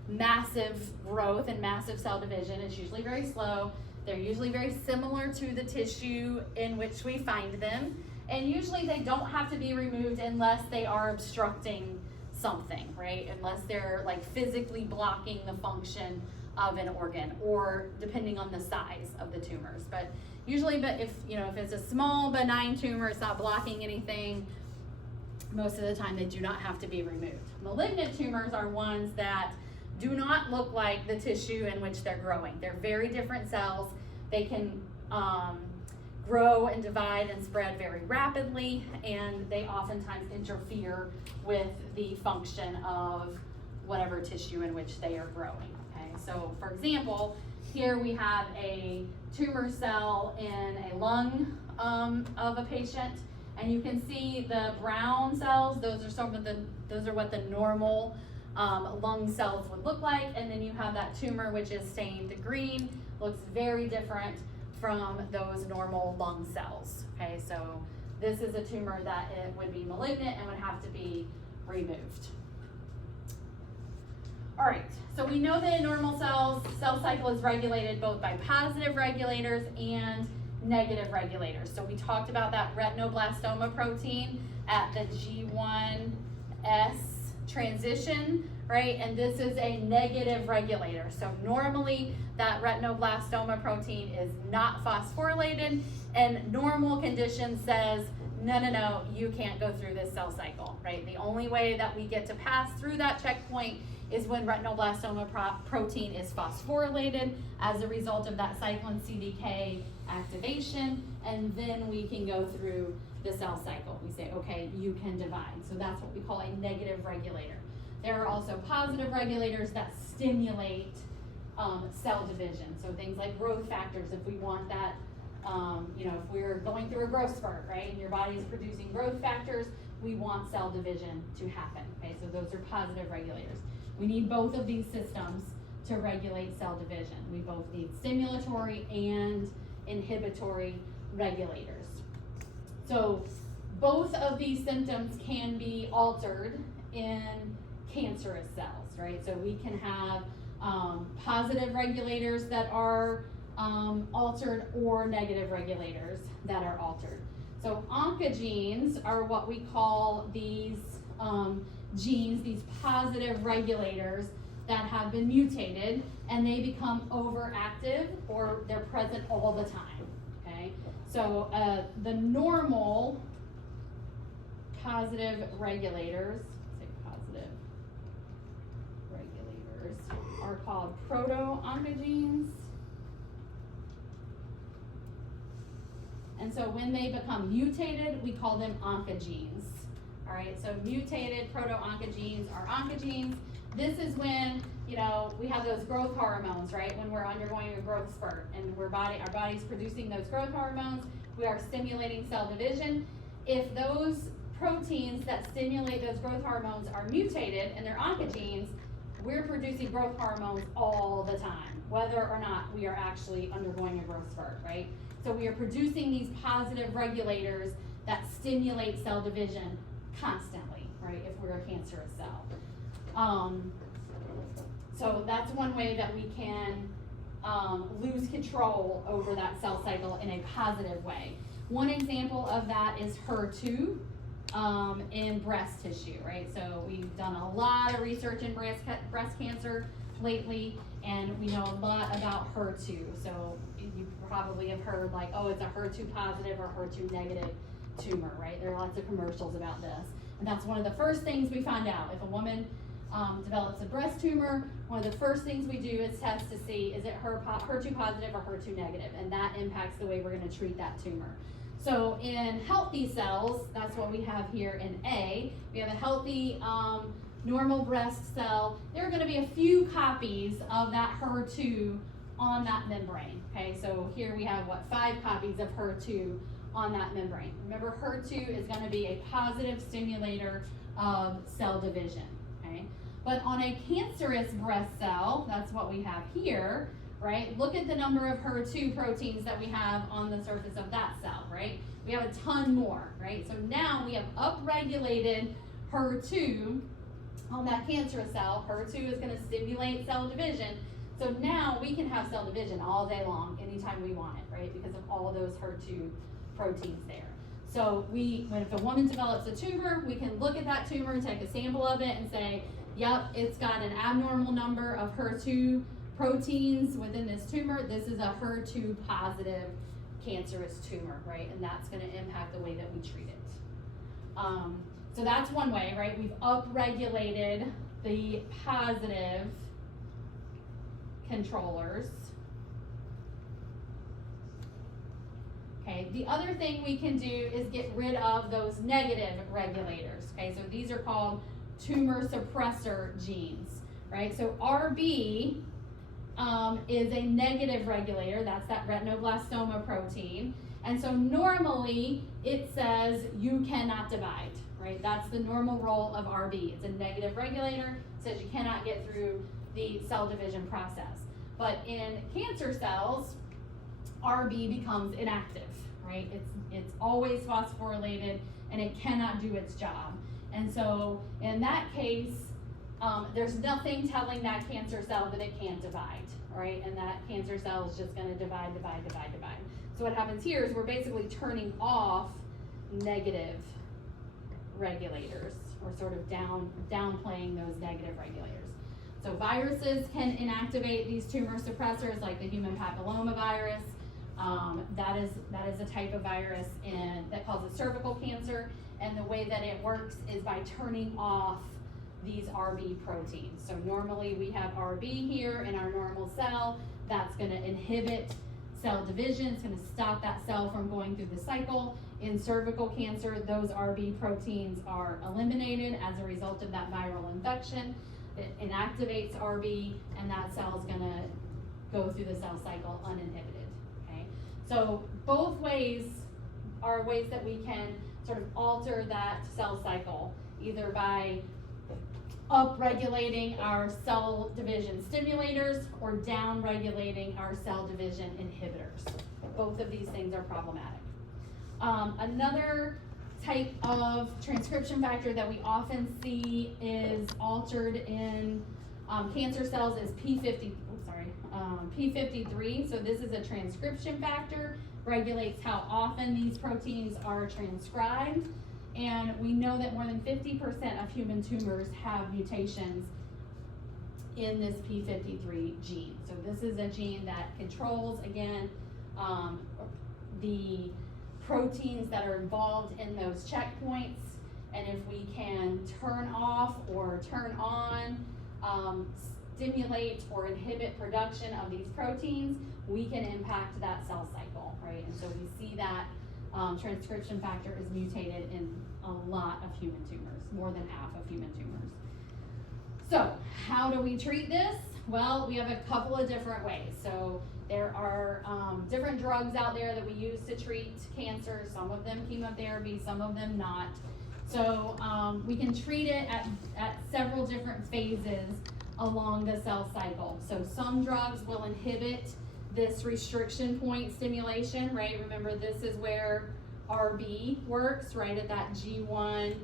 massive growth and massive cell division. It's usually very slow. They're usually very similar to the tissue in which we find them, and usually they don't have to be removed unless they are obstructing something, right? Unless they're like physically blocking the function of an organ, or depending on the size of the tumors. But usually, if it's a small benign tumor, it's not blocking anything, most of the time they do not have to be removed. Malignant tumors are ones that do not look like the tissue in which they're growing. They're very different cells. They can grow and divide and spread very rapidly, and they oftentimes interfere with the function of whatever tissue in which they are growing. Okay, so for example, here we have a tumor cell in a lung of a patient, and you can see the brown cells. Those are what the normal lung cells would look like, and then you have that tumor which is stained green, looks very different from those normal lung cells, okay? So this is a tumor that it would be malignant and would have to be removed. All right, so we know that in normal cells, cell cycle is regulated both by positive regulators and negative regulators. So we talked about that retinoblastoma protein at the G1S transition, right? And this is a negative regulator. So normally that retinoblastoma protein is not phosphorylated, and normal condition says, no, you can't go through this cell cycle, right? The only way that we get to pass through that checkpoint is when retinoblastoma protein is phosphorylated as a result of that cyclin CDK activation, and then we can go through the cell cycle. We say, okay, you can divide. So that's what we call a negative regulator. There are also positive regulators that stimulate cell division. So things like growth factors, if we want that, if we're going through a growth spurt, right, and your body is producing growth factors, we want cell division to happen, okay? So those are positive regulators. We need both of these systems to regulate cell division. We both need stimulatory and inhibitory regulators. So both of these symptoms can be altered in cancerous cells, right? So we can have positive regulators that are altered or negative regulators that are altered. So oncogenes are what we call these genes, these positive regulators that have been mutated, and they become overactive or they're present all the time, okay? So the normal positive regulators, are called proto-oncogenes. And so when they become mutated, we call them oncogenes. All right, so mutated proto-oncogenes are oncogenes. This is when, we have those growth hormones, right? When we're undergoing a growth spurt and our body's producing those growth hormones, we are stimulating cell division. If those proteins that stimulate those growth hormones are mutated and they're oncogenes, we're producing growth hormones all the time, whether or not we are actually undergoing a growth spurt, right? So we are producing these positive regulators that stimulate cell division constantly, right, if we're a cancerous cell. So that's one way that we can lose control over that cell cycle in a positive way. One example of that is HER2 in breast tissue, right? So we've done a lot of research in breast cancer lately, and we know a lot about HER2. So you probably have heard like, oh, it's a HER2 positive or HER2 negative tumor, right? There are lots of commercials about this. And that's one of the first things we find out. If a woman develops a breast tumor, one of the first things we do is test to see, is it HER2 positive or HER2 negative? And that impacts the way we're gonna treat that tumor. So in healthy cells, that's what we have here in A. We have a healthy normal breast cell. There are gonna be a few copies of that HER2 on that membrane, okay? So here we have, 5 copies of HER2 on that membrane. Remember, HER2 is gonna be a positive stimulator of cell division, okay? But on a cancerous breast cell, that's what we have here, right? Look at the number of HER2 proteins that we have on the surface of that cell, right? We have a ton more, right? So now we have upregulated HER2 on that cancerous cell. HER2 is gonna stimulate cell division. So now we can have cell division all day long, anytime we want it, right? Because of all those HER2 proteins there. So if a woman develops a tumor, we can look at that tumor, take a sample of it and say, yep, it's got an abnormal number of HER2 proteins within this tumor. This is a HER2 positive cancerous tumor, right? And that's gonna impact the way that we treat it. So that's one way, right? We've upregulated the positive controllers. Okay, the other thing we can do is get rid of those negative regulators. Okay, so these are called tumor suppressor genes, right? So RB is a negative regulator. That's that retinoblastoma protein. And so normally it says you cannot divide, right? That's the normal role of RB. It's a negative regulator. It says you cannot get through the cell division process. But in cancer cells, RB becomes inactive, right? It's always phosphorylated and it cannot do its job. And so in that case, there's nothing telling that cancer cell that it can't divide, right? And that cancer cell is just gonna divide. So what happens here is we're basically turning off negative regulators, or sort of downplaying those negative regulators. So viruses can inactivate these tumor suppressors, like the human papillomavirus. That is a type of virus that causes cervical cancer, and the way that it works is by turning off these RB proteins. So normally we have RB here in our normal cell. That's going to inhibit cell division. It's going to stop that cell from going through the cycle. In cervical cancer, those RB proteins are eliminated as a result of that viral infection. It inactivates RB, and that cell is going to go through the cell cycle uninhibited. Okay, so both ways are ways that we can sort of alter that cell cycle, either by upregulating our cell division stimulators or downregulating our cell division inhibitors. Both of these things are problematic. Another type of transcription factor that we often see is altered in cancer cells is P53. So this is a transcription factor, regulates how often these proteins are transcribed. And we know that more than 50% of human tumors have mutations in this P53 gene. So this is a gene that controls, again, the proteins that are involved in those checkpoints. And if we can turn off or turn on, stimulate or inhibit production of these proteins, we can impact that cell cycle, right? And so we see that transcription factor is mutated in a lot of human tumors, more than half of human tumors. So how do we treat this? Well, we have a couple of different ways. So there are different drugs out there that we use to treat cancer, some of them chemotherapy, some of them not. So we can treat it at several different phases along the cell cycle. So some drugs will inhibit this restriction point stimulation, right? Remember, this is where RB works, right at that G1S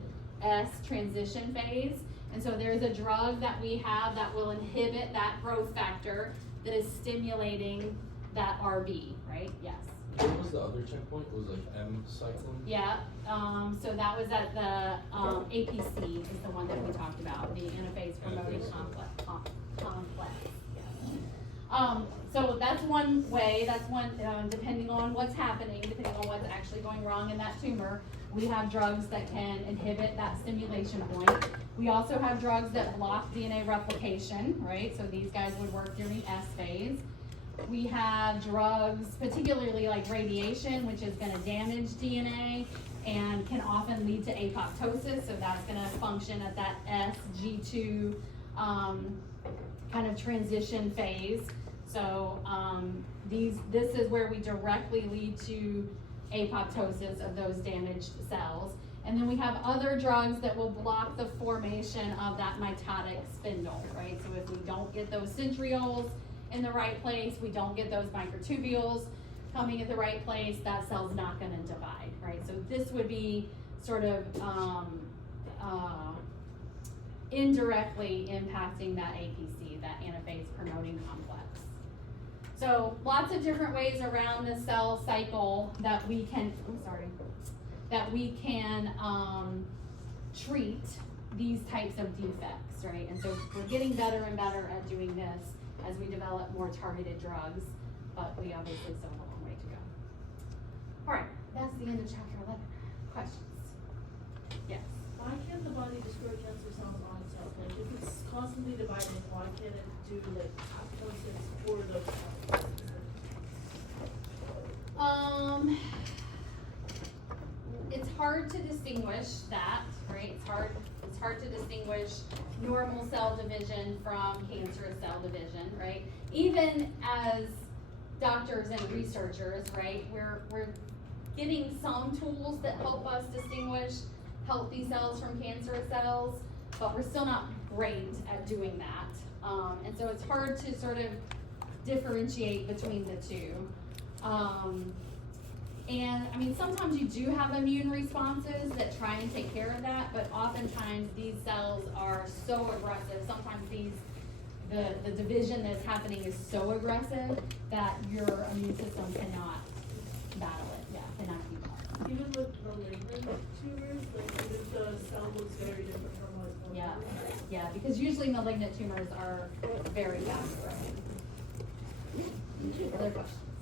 transition phase. And so there's a drug that we have that will inhibit that growth factor that is stimulating that RB, right? Yes. What was the other checkpoint? It was like M cyclin? Yeah, so that was at the APC is the one that we talked about, the anaphase promoting complex. Yes. So that's one way, that's one, depending on what's happening, depending on what's actually going wrong in that tumor, we have drugs that can inhibit that stimulation point. We also have drugs that block DNA replication, right? So these guys would work during S phase. We have drugs, particularly like radiation, which is gonna damage DNA and can often lead to apoptosis, so that's gonna function at that SG2 kind of transition phase. So this is where we directly lead to apoptosis of those damaged cells. And then we have other drugs that will block the formation of that mitotic spindle, right? So if we don't get those centrioles in the right place, we don't get those microtubules coming at the right place, that cell's not gonna divide, right? So this would be sort of indirectly impacting that APC, that anaphase promoting complex. So lots of different ways around the cell cycle that we can, treat these types of defects, right? And so we're getting better and better at doing this as we develop more targeted drugs, but we obviously still have a long way to go. All right, that's the end of chapter 11. Questions? Yes. Why can't the body destroy cancer cells on itself? Like, if it's constantly dividing, why can't it do like apoptosis for those cells? It's hard to distinguish that, right? It's hard to distinguish normal cell division from cancerous cell division, right? Even as doctors and researchers, right, we're getting some tools that help us distinguish healthy cells from cancerous cells, but we're still not great at doing that. And so it's hard to sort of differentiate between the two. And I mean, sometimes you do have immune responses that try and take care of that, but oftentimes these cells are so aggressive. Sometimes the division that's happening is so aggressive that your immune system cannot battle it. Yeah, cannot keep up. Even with malignant tumors, like even if the cell looks very different from what it's Yeah, yeah, because usually malignant tumors are very fast growing. Other questions?